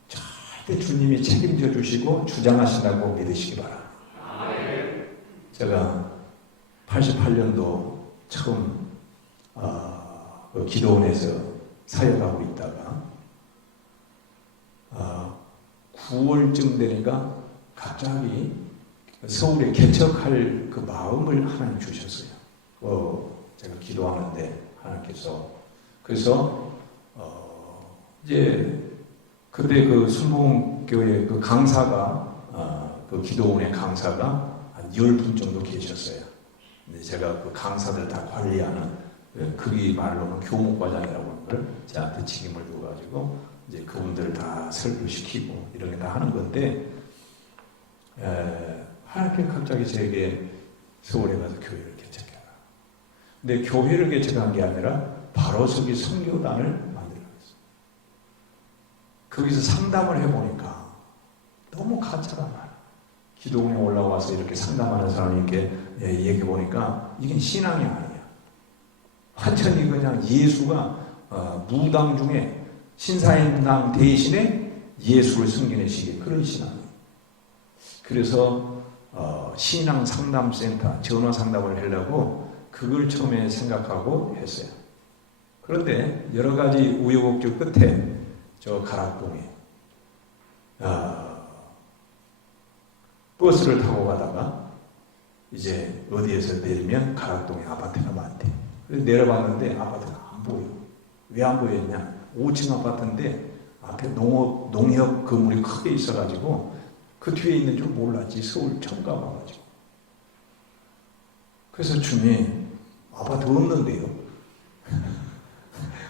절대 주님이 책임져 주시고 주장하신다고 믿으시기 바랍니다. 제가 88년도 처음 그 기도원에서 사역하고 있다가 9월쯤 되니까 갑자기 서울에 개척할 그 마음을 하나님 주셨어요. 제가 기도하는데 하나님께서 그래서 이제 그때 그 순복음교회 그 강사가 그 기도원의 강사가 한 10분 정도 계셨어요. 근데 제가 그 강사들 다 관리하는 그게 말로는 교목과장이라고 하는 걸 저한테 책임을 줘가지고 이제 그분들 다 설교시키고 이런 게 다 하는 건데 하나님께 갑자기 제게 서울에 가서 교회를 개척해라. 근데 교회를 개척한 게 아니라 바로 서기 선교단을 만들어놨어요. 거기서 상담을 해보니까 너무 가짜가 많아. 기도원에 올라와서 이렇게 상담하는 사람이 이렇게 얘기해보니까 이게 신앙이 아니야. 완전히 그냥 예수가 무당 중에 신사임당 대신에 예수를 숨기는 식의 그런 신앙이에요. 그래서 신앙 상담센터 전화 상담을 하려고 그걸 처음에 생각하고 했어요. 그런데 여러 가지 우여곡절 끝에 저 가락동에 버스를 타고 가다가 이제 어디에서 내리면 가락동에 아파트가 많대. 그래서 내려봤는데 아파트가 안 보여. 왜 안 보였냐? 5층 아파트인데 앞에 농협 건물이 크게 있어가지고 그 뒤에 있는 줄 몰랐지. 서울 처음 가봐가지고. 그래서 주님 아파트 없는데요.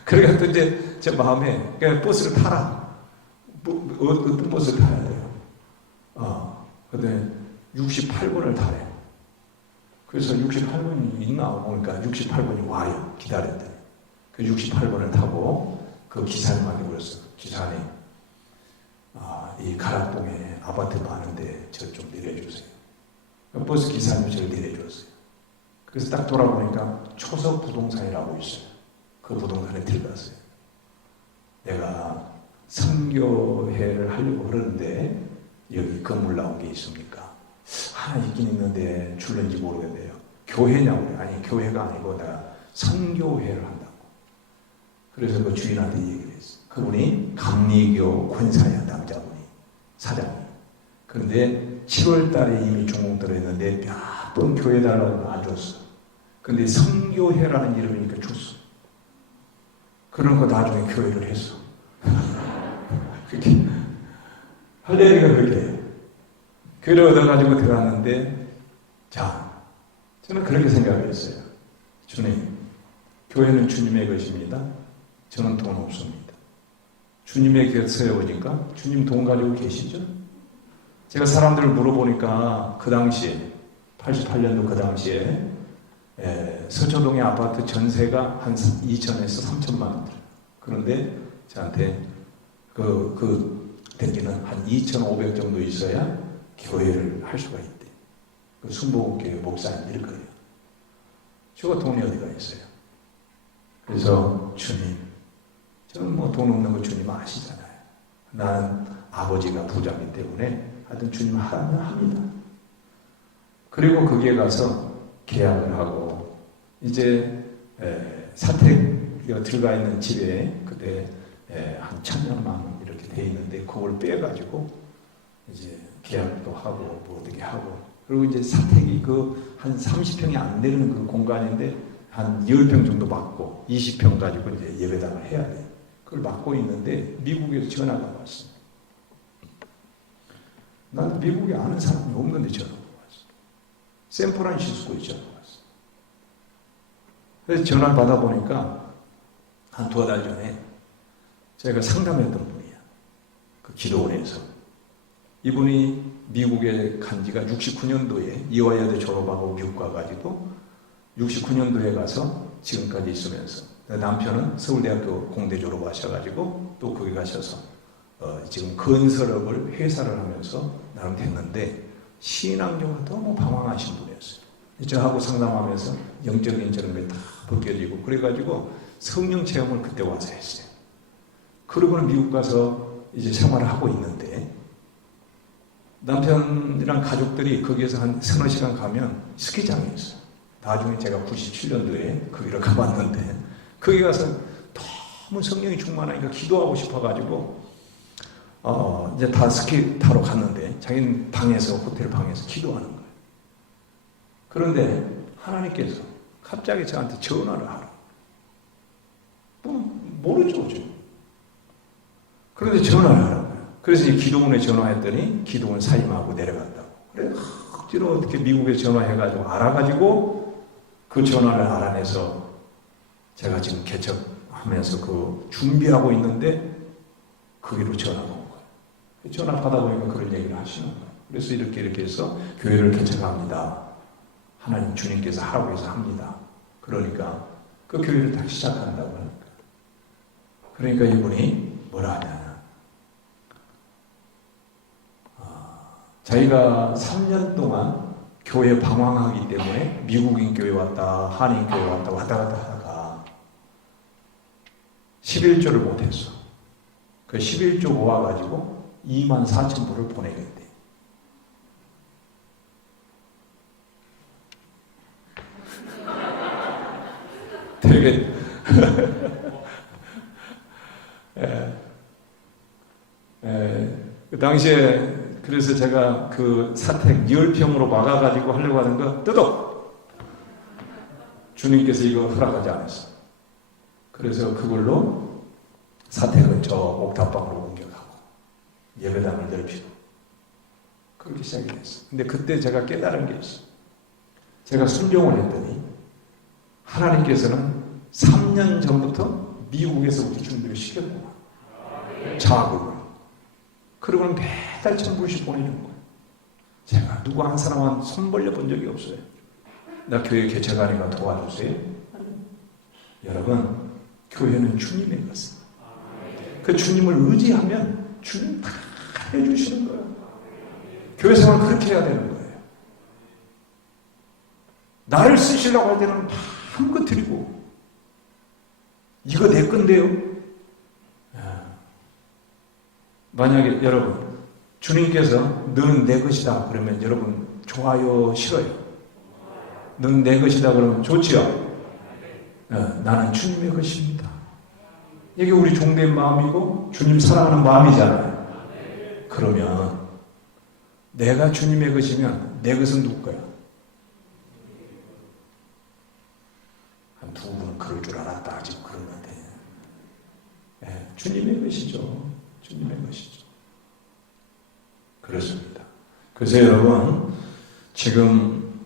그래가 또 이제 제 마음에 그냥 버스를 타라. 어떤 버스를 타야 돼요. 근데 68번을 타래. 그래서 68번이 있나 보니까 68번이 와요. 기다렸대. 그 68번을 타고 그 기사님한테 물었어요. 기사님, 이 가락동에 아파트 많은데 저 좀 내려주세요. 버스 기사님이 저를 내려줬어요. 그래서 딱 돌아보니까 초석 부동산이라고 있어요. 그 부동산에 들어갔어요. 내가 선교회를 하려고 그러는데 여기 건물 나온 게 있습니까? 하나 있긴 있는데 줄는지 모르겠네요. 교회냐고. 아니 교회가 아니고 내가 선교회를 한다고. 그래서 그 주인한테 얘기를 했어. 그분이 감리교 권사야. 남자분이 사장님. 그런데 7월 달에 이미 중공 들어있는데 몇 번 교회 달라고 안 줬어. 근데 선교회라는 이름이니까 줬어. 그런 거 나중에 교회를 했어. 그렇게 할렐루야. 그렇게 해요. 교회를 얻어가지고 들어갔는데, 자, 저는 그렇게 생각을 했어요. 주님, 교회는 주님의 것입니다. 저는 돈 없습니다. 주님의 곁에 세워보니까 주님 돈 가지고 계시죠? 제가 사람들을 물어보니까 그 당시에 88년도 그 당시에 서초동의 아파트 전세가 한 2천에서 3천만 원 들어요. 그런데 저한테 그 대기는 한 2,500 정도 있어야 교회를 할 수가 있대. 그 순복음교회 목사님일 거예요. 저가 돈이 어디가 있어요. 그래서 주님, 저는 뭐 돈 없는 거 주님 아시잖아요. 나는 아버지가 부자이기 때문에 하여튼 주님 하라면 합니다. 그리고 거기에 가서 계약을 하고 이제 사택 들어가 있는 집에 그때 한 1,000여만 원 이렇게 돼 있는데 그걸 빼가지고 이제 계약도 하고 뭐 어떻게 하고 그리고 이제 사택이 그 한 30평이 안 되는 그 공간인데 한 10평 정도 맡고 20평 가지고 이제 예배당을 해야 돼. 그걸 맡고 있는데 미국에서 전화가 왔어. 난 미국에 아는 사람이 없는데 전화가 왔어. 샌프란시스코에 전화가 왔어. 그래서 전화를 받아보니까 한 2달 전에 제가 상담했던 분이야. 그 기도원에서. 이분이 미국에 간 지가 69년도에 이화여대 졸업하고 미국 가가지고 69년도에 가서 지금까지 있으면서 남편은 서울대학교 공대 졸업하셔가지고 또 거기 가셔서 지금 건설업을 회사를 하면서 나름 됐는데 신앙적으로 너무 방황하신 분이었어요. 저하고 상담하면서 영적인 저런 게 다 벗겨지고 그래가지고 성령 체험을 그때 와서 했어요. 그러고는 미국 가서 이제 생활을 하고 있는데 남편이랑 가족들이 거기에서 한 서너 시간 가면 스키장이 있어요. 나중에 제가 97년도에 거기를 가봤는데 거기 가서 너무 성령이 충만하니까 기도하고 싶어가지고 이제 다 스키 타러 갔는데 자기는 방에서 호텔 방에서 기도하는 거예요. 그런데 하나님께서 갑자기 저한테 전화를 하라. 모르죠, 지금. 그런데 전화를 하라고요. 그래서 이 기도원에 전화했더니 기도원 사임하고 내려갔다고. 그래, 억지로 어떻게 미국에 전화해가지고 알아가지고 그 전화를 알아내서 제가 지금 개척하면서 그 준비하고 있는데 거기로 전화가 온 거예요. 전화 받아보니까 그런 얘기를 하시는 거예요. 그래서 이렇게 해서 교회를 개척합니다. 하나님 주님께서 하라고 해서 합니다. 그러니까 그 교회를 다시 시작한다고 하니까. 그러니까 이분이 뭐라 하냐. 자기가 3년 동안 교회 방황하기 때문에 미국인 교회 왔다, 한인 교회 왔다, 왔다 갔다 하다가 11조를 못했어. 그 11조 모아가지고 24,000불을 보내겠대. 되게 그 당시에 그래서 제가 그 사택 10평으로 막아가지고 하려고 하는 거 뜯어! 주님께서 이거 허락하지 않았어. 그래서 그걸로 사택은 저 옥탑방으로 옮겨가고 예배당을 넓히고 그렇게 시작이 됐어. 근데 그때 제가 깨달은 게 있어. 제가 순종을 했더니 하나님께서는 3년 전부터 미국에서부터 준비를 시켰구나. 자금을. 그러고는 매달 1,000불씩 보내준 거예요. 제가 누구 한 사람한 손 벌려 본 적이 없어요. 나 교회 개척하니까 도와주세요. 여러분, 교회는 주님의 것입니다. 그 주님을 의지하면 주님 다 해주시는 거예요. 교회 생활 그렇게 해야 되는 거예요. 나를 쓰시려고 할 때는 마음껏 드리고 이거 내 건데요. 만약에 여러분 주님께서 너는 내 것이다 그러면 여러분 좋아요 싫어요? 너는 내 것이다 그러면 좋지요? 나는 주님의 것입니다. 이게 우리 종된 마음이고 주님 사랑하는 마음이잖아요. 그러면 내가 주님의 것이면 내 것은 누구 거야? 한 두 분은 그럴 줄 알았다. 아직 그런 건데 주님의 것이죠. 주님의 것이죠. 그렇습니다. 그래서 여러분 지금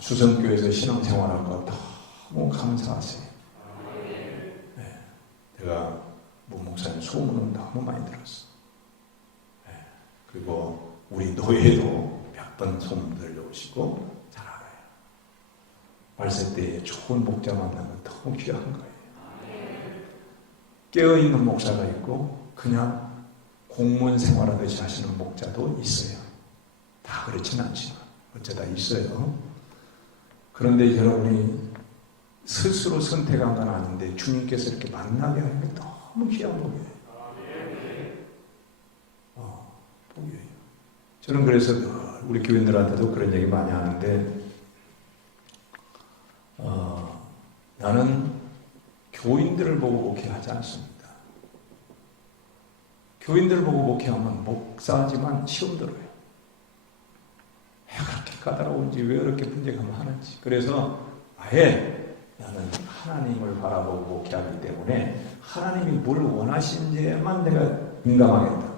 주성교회에서 신앙생활한 거 너무 감사하세요. 내가 목사님 소문은 너무 많이 들었어. 그리고 우리 노예도 몇 번 소문 들려오시고 잘 알아요. 말세 때에 좋은 목자 만나면 너무 귀한 거예요. 깨어있는 목사가 있고 그냥 공무원 생활하듯이 하시는 목자도 있어요. 다 그렇지는 않지만 어쩌다 있어요. 그런데 여러분이 스스로 선택한 건 아닌데 주님께서 이렇게 만나게 하는 게 너무 귀한 복이에요. 복이에요. 저는 그래서 우리 교인들한테도 그런 얘기 많이 하는데 나는 교인들을 보고 목회하지 않습니다. 교인들 보고 목회하면 목사지만 시험 들어요. 왜 그렇게 까다로운지 왜 그렇게 분쟁하면 하는지. 그래서 아예 나는 하나님을 바라보고 목회하기 때문에 하나님이 뭘 원하시는지에만 내가 민감하겠다.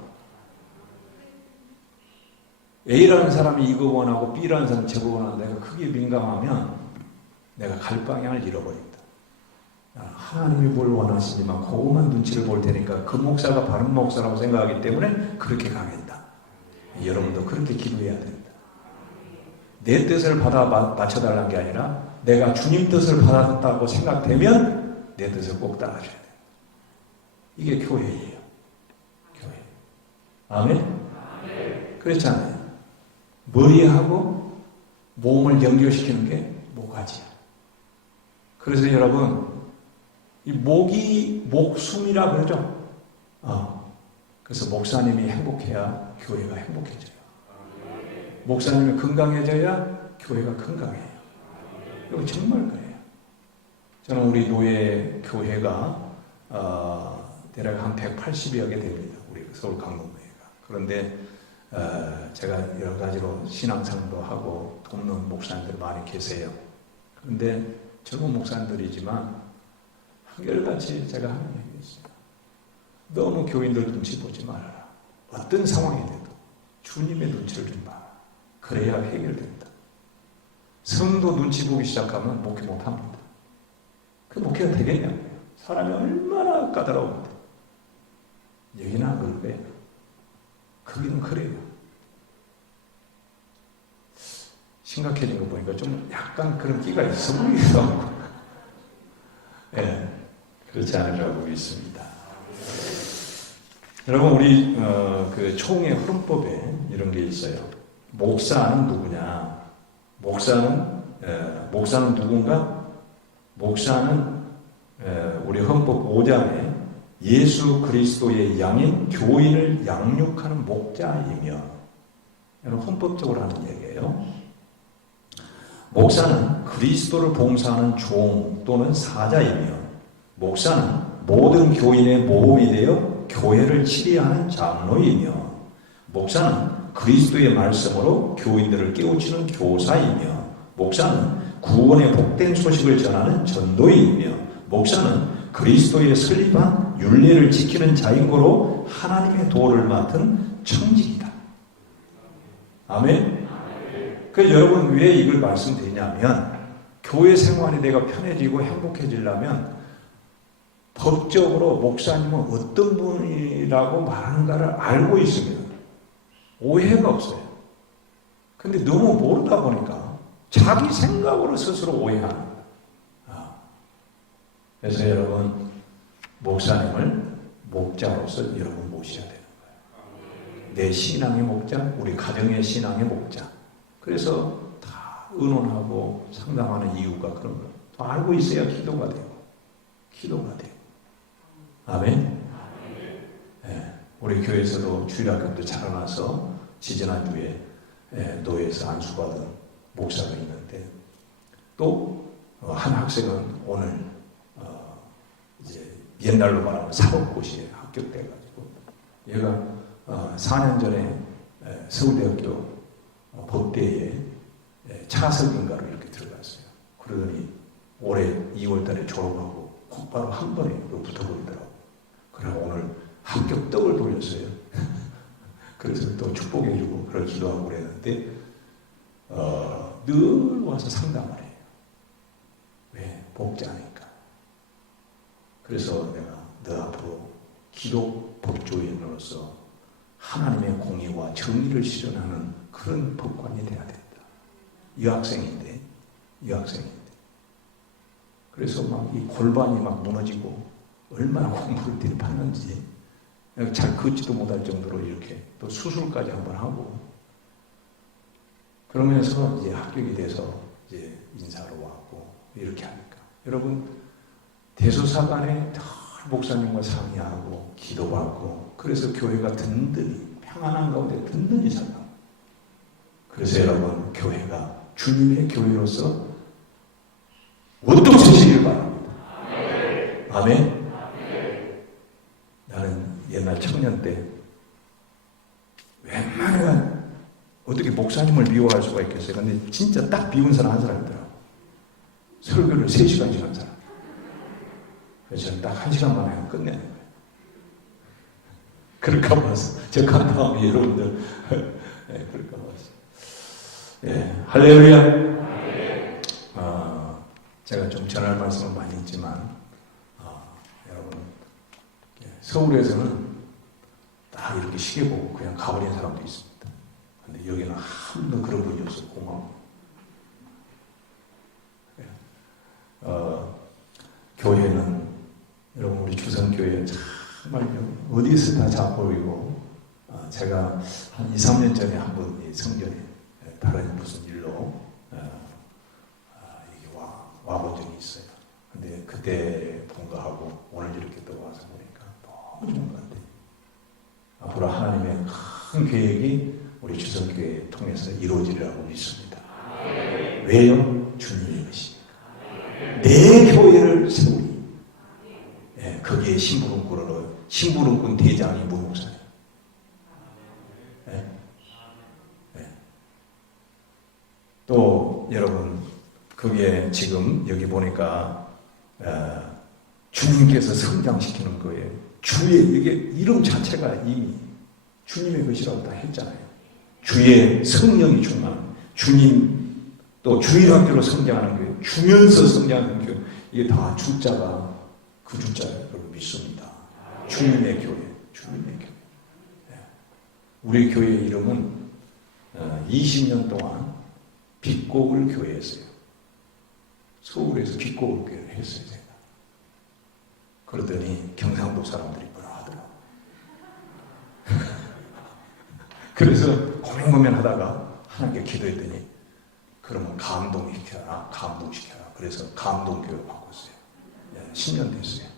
A라는 사람이 이거 원하고 B라는 사람이 저거 원하는데 내가 크게 민감하면 내가 갈 방향을 잃어버린다. 하나님이 뭘 원하시지만 그것만 눈치를 볼 테니까 그 목사가 바른 목사라고 생각하기 때문에 그렇게 가겠다. 여러분도 그렇게 기도해야 된다. 내 뜻을 받아 맞춰달라는 게 아니라 내가 주님 뜻을 받았다고 생각되면 내 뜻을 꼭 따라줘야 돼. 이게 교회예요. 교회. 아멘? 그렇잖아요. 머리하고 몸을 연결시키는 게 모가지야. 그래서 여러분, 이 목이 목숨이라 그러죠. 그래서 목사님이 행복해야 교회가 행복해져요. 목사님이 건강해져야 교회가 건강해요. 이거 정말 그래요. 저는 우리 노예 교회가 대략 한 180여 개 됩니다. 우리 서울 강동노예가. 그런데 제가 여러 가지로 신앙생활도 하고 돕는 목사님들 많이 계세요. 그런데 젊은 목사님들이지만 한결같이 제가 하는 얘기 있어요. 너무 교인들 눈치 보지 말아라. 어떤 상황이 돼도 주님의 눈치를 좀 봐라. 그래야 해결된다. 성도 눈치 보기 시작하면 목회 못합니다. 그 목회가 되겠냐고요. 사람이 얼마나 까다로운데. 여기는 안 그럴 거예요. 거기는 그래요. 심각해진 거 보니까 좀 약간 그런 끼가 있어 보이기도 하고. 예, 그렇지 않으라고 믿습니다. 여러분, 우리 그 총회 헌법에 이런 게 있어요. 목사는 누구냐? 목사는 누군가? 목사는 우리 헌법 5장에 예수 그리스도의 양인 교인을 양육하는 목자이며, 여러분 헌법적으로 하는 얘기예요. 목사는 그리스도를 봉사하는 종 또는 사자이며, 목사는 모든 교인의 모범이 되어 교회를 치리하는 장로이며, 목사는 그리스도의 말씀으로 교인들을 깨우치는 교사이며, 목사는 구원의 복된 소식을 전하는 전도인이며, 목사는 그리스도의 설립한 율례를 지키는 자인고로 하나님의 도를 맡은 청직이다. 아멘? 그래서 여러분, 왜 이걸 말씀드리냐면, 교회 생활이 내가 편해지고 행복해지려면 법적으로 목사님은 어떤 분이라고 말하는가를 알고 있으면 오해가 없어요. 근데 너무 모르다 보니까 자기 생각으로 스스로 오해하는 거예요. 그래서 여러분, 목사님을 목자로서 여러분 모셔야 되는 거예요. 내 신앙의 목자, 우리 가정의 신앙의 목자. 그래서 다 의논하고 상담하는 이유가 그런 거예요. 다 알고 있어야 기도가 되고. 아멘? 네, 우리 교회에서도 주일학교도 자라나서 지지난주에 노예에서 안수받은 목사가 있는데, 또 한 학생은 오늘 이제 옛날로 말하면 사법고시에 합격돼가지고, 얘가 4년 전에 서울대학교 법대에 차석인가로 이렇게 들어갔어요. 그러더니 올해 2월 달에 졸업하고 곧바로 한 번에 붙어버리더라고요. 그래서 오늘 합격 떡을 돌렸어요. 그래서 또 축복해주고 그걸 기도하고 그랬는데 늘 와서 상담을 해요. 왜? 복자니까. 그래서 내가 너 앞으로 기독 법조인으로서 하나님의 공의와 정의를 실현하는 그런 법관이 돼야 된다. 여학생인데. 그래서 막 이 골반이 막 무너지고 얼마나 공부를 들이팠는지, 잘 걷지도 못할 정도로 이렇게 또 수술까지 한번 하고, 그러면서 이제 합격이 돼서 이제 인사로 왔고 이렇게 하니까, 여러분 대소사관에 늘 목사님과 상의하고 기도받고, 그래서 교회가 든든히 평안한 가운데 든든히 살다. 그래서 여러분, 교회가 주님의 교회로서 원동체시길 바랍니다. 아멘. 나는 옛날 청년 때 웬만하면 어떻게 목사님을 미워할 수가 있겠어요. 근데 진짜 딱 비운 사람 한 사람이더라고. 설교를 3시간씩 한 사람. 그래서 저는 딱 1시간 만에 끝내는 거예요. 그럴까 봐서 저 간다음에 여러분들 그럴까 봐서. 예, 할렐루야. 제가 좀 전할 말씀은 많이 있지만, 여러분, 서울에서는 딱 이렇게 시계 보고 그냥 가버린 사람도 있습니다. 근데 여기는 한 번도 그런 분이 없어요. 고마워. 교회는 주성교회 정말 어디에서 다 잘 보이고, 제가 한 2, 3년 전에 한 번 성전에 다른 무슨 일로 와본 적이 있어요. 근데 그때 본 거하고 오늘 이렇게 또 와서 보니까 너무 좋은 것 같아요. 앞으로 하나님의 큰 계획이 우리 주성교회 통해서 이루어지리라고 믿습니다. 왜요? 주님의 것이니까. 내 교회를 세우리. 예, 거기에 심부름꾼 대장이 무목사예요. 예? 예. 또 여러분, 그게 지금 여기 보니까 주님께서 성장시키는 거예요. 주의 이게 이름 자체가 이미 주님의 것이라고 다 했잖아요. 주의 성령이 충만한 주님, 또 주일학교로 성장하는 교회, 주면서 성장하는 교회, 이게 다 주자가 그 주자라고 믿습니다. 주님의 교회, 주님의 교회. 우리 교회 이름은 20년 동안 빛고울 교회였어요. 서울에서 빛고울 교회를 했어요, 제가. 그러더니 경상도 사람들이 뭐라 하더라고요. 그래서 고민하다가 하나님께 기도했더니, 그러면 감동시켜라. 그래서 감동교회로 바꿨어요. 10년 됐어요.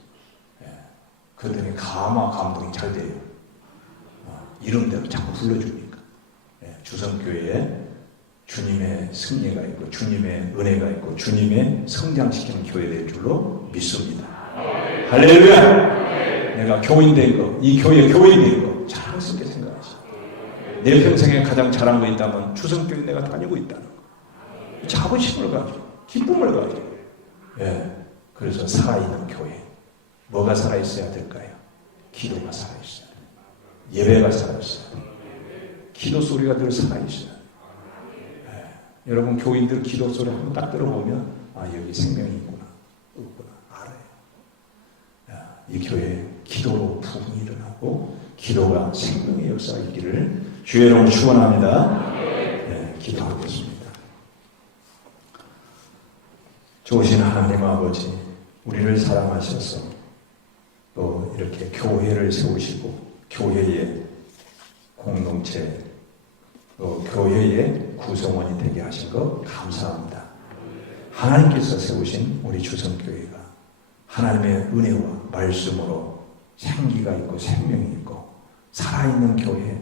그러더니 감동이 잘 돼요. 이름대로 자꾸 불러주니까. 주성교회에 주님의 승리가 있고, 주님의 은혜가 있고, 주님의 성장시키는 교회 될 줄로 믿습니다. 할렐루야! 내가 교인 된 거, 이 교회인 된 거, 자랑스럽게 생각하시죠. 내 평생에 가장 잘한 거 있다면 주성교회 내가 다니고 있다는 거. 자부심을 가지고, 기쁨을 가지고. 그래서 살아있는 교회. 뭐가 살아있어야 될까요? 기도가 살아있어야 돼요. 예배가 살아있어야 돼요. 기도 소리가 늘 살아있어야 돼요. 여러분, 교인들 기도 소리 한번 딱 들어보면, 여기 생명이 있구나, 없구나, 알아요. 이 교회에 기도로 부흥이 일어나고, 기도가 생명의 역사가 있기를 주의 이름으로 축원합니다. 기도하겠습니다. 좋으신 하나님 아버지, 우리를 사랑하셔서 또 이렇게 교회를 세우시고, 교회의 공동체, 또 교회의 구성원이 되게 하신 것 감사합니다. 하나님께서 세우신 우리 주성교회가 하나님의 은혜와 말씀으로 생기가 있고 생명이 있고 살아있는 교회,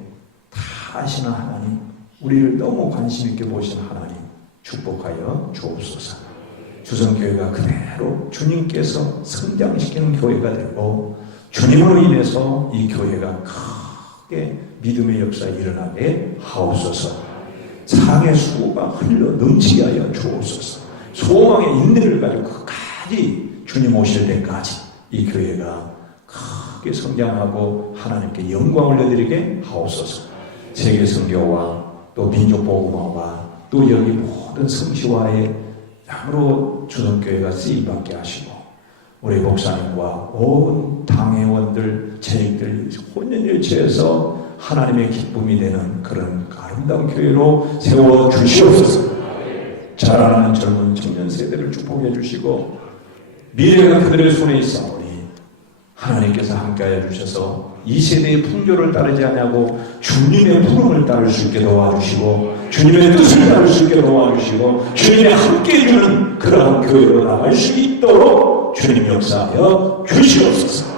다 아시는 하나님, 우리를 너무 관심 있게 보시는 하나님 축복하여 주옵소서. 주성교회가 그대로 주님께서 성장시키는 교회가 되고, 주님으로 인해서 이 교회가 크게 믿음의 역사가 일어나게 하옵소서. 사랑의 수고가 흘러 넘치게 하여 주옵소서. 소망의 인내를 가지고 끝까지 주님 오실 때까지 이 교회가 크게 성장하고 하나님께 영광을 내드리게 하옵소서. 세계 선교와 또 민족 복음화와 또 여기 모든 성시화에 참으로 주성교회가 쓰임받게 하시고, 우리 목사님과 온 당회원들, 재직들 혼연일체해서 하나님의 기쁨이 되는 그런 아름다운 교회로 세워주시옵소서. 자라나는 젊은 청년 세대를 축복해 주시고, 미래가 그들의 손에 있사오니 하나님께서 함께하여 주셔서 이 세대의 풍조를 따르지 않냐고 주님의 부름을 따를 수 있게 도와주시고, 주님의 뜻을 따를 수 있게 도와주시고, 주님이 함께해 주는 그러한 교회로 나갈 수 있도록 주님 역사하여 주시옵소서.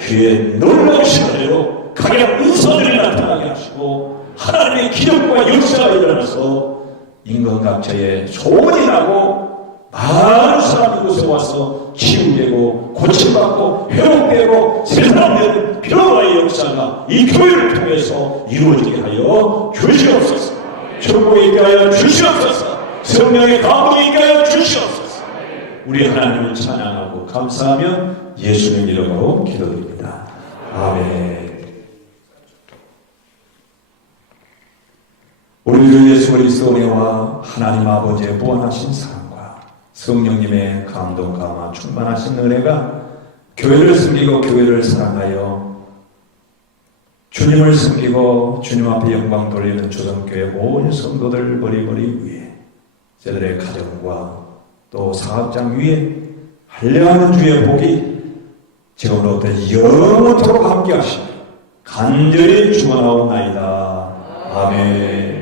주의 놀라우신 은혜로 각양 은사들이 나타나게 하시고, 하나님의 기적과 역사가 일어나서 인건각처에 소원이 나고 많은 사람이 이곳에 와서 치유되고 고침받고 회복되고 세상되는 변화의 역사가 이 교회를 통해서 이루어지게 하여 주시옵소서. 축복이 있게 하여 주시옵소서. 성령의 감동이 있게 하여 주시옵소서. 우리 하나님을 찬양하고 감사하며 예수님 이름으로 기도드립니다. 아멘. 우리 주 예수 그리스도 은혜와 하나님 아버지의 무한하신 사랑과 성령님의 감동 감화 충만하신 은혜가 교회를 섬기고 교회를 사랑하여 주님을 섬기고 주님 앞에 영광 돌리는 주성교회 온 성도들 머리머리 위에, 저들의 가정과 또 사업장 위에 한량하는 주의 복이 지금으로부터 영원토록 함께 하시며 간절히 축원하옵나이다. 아멘.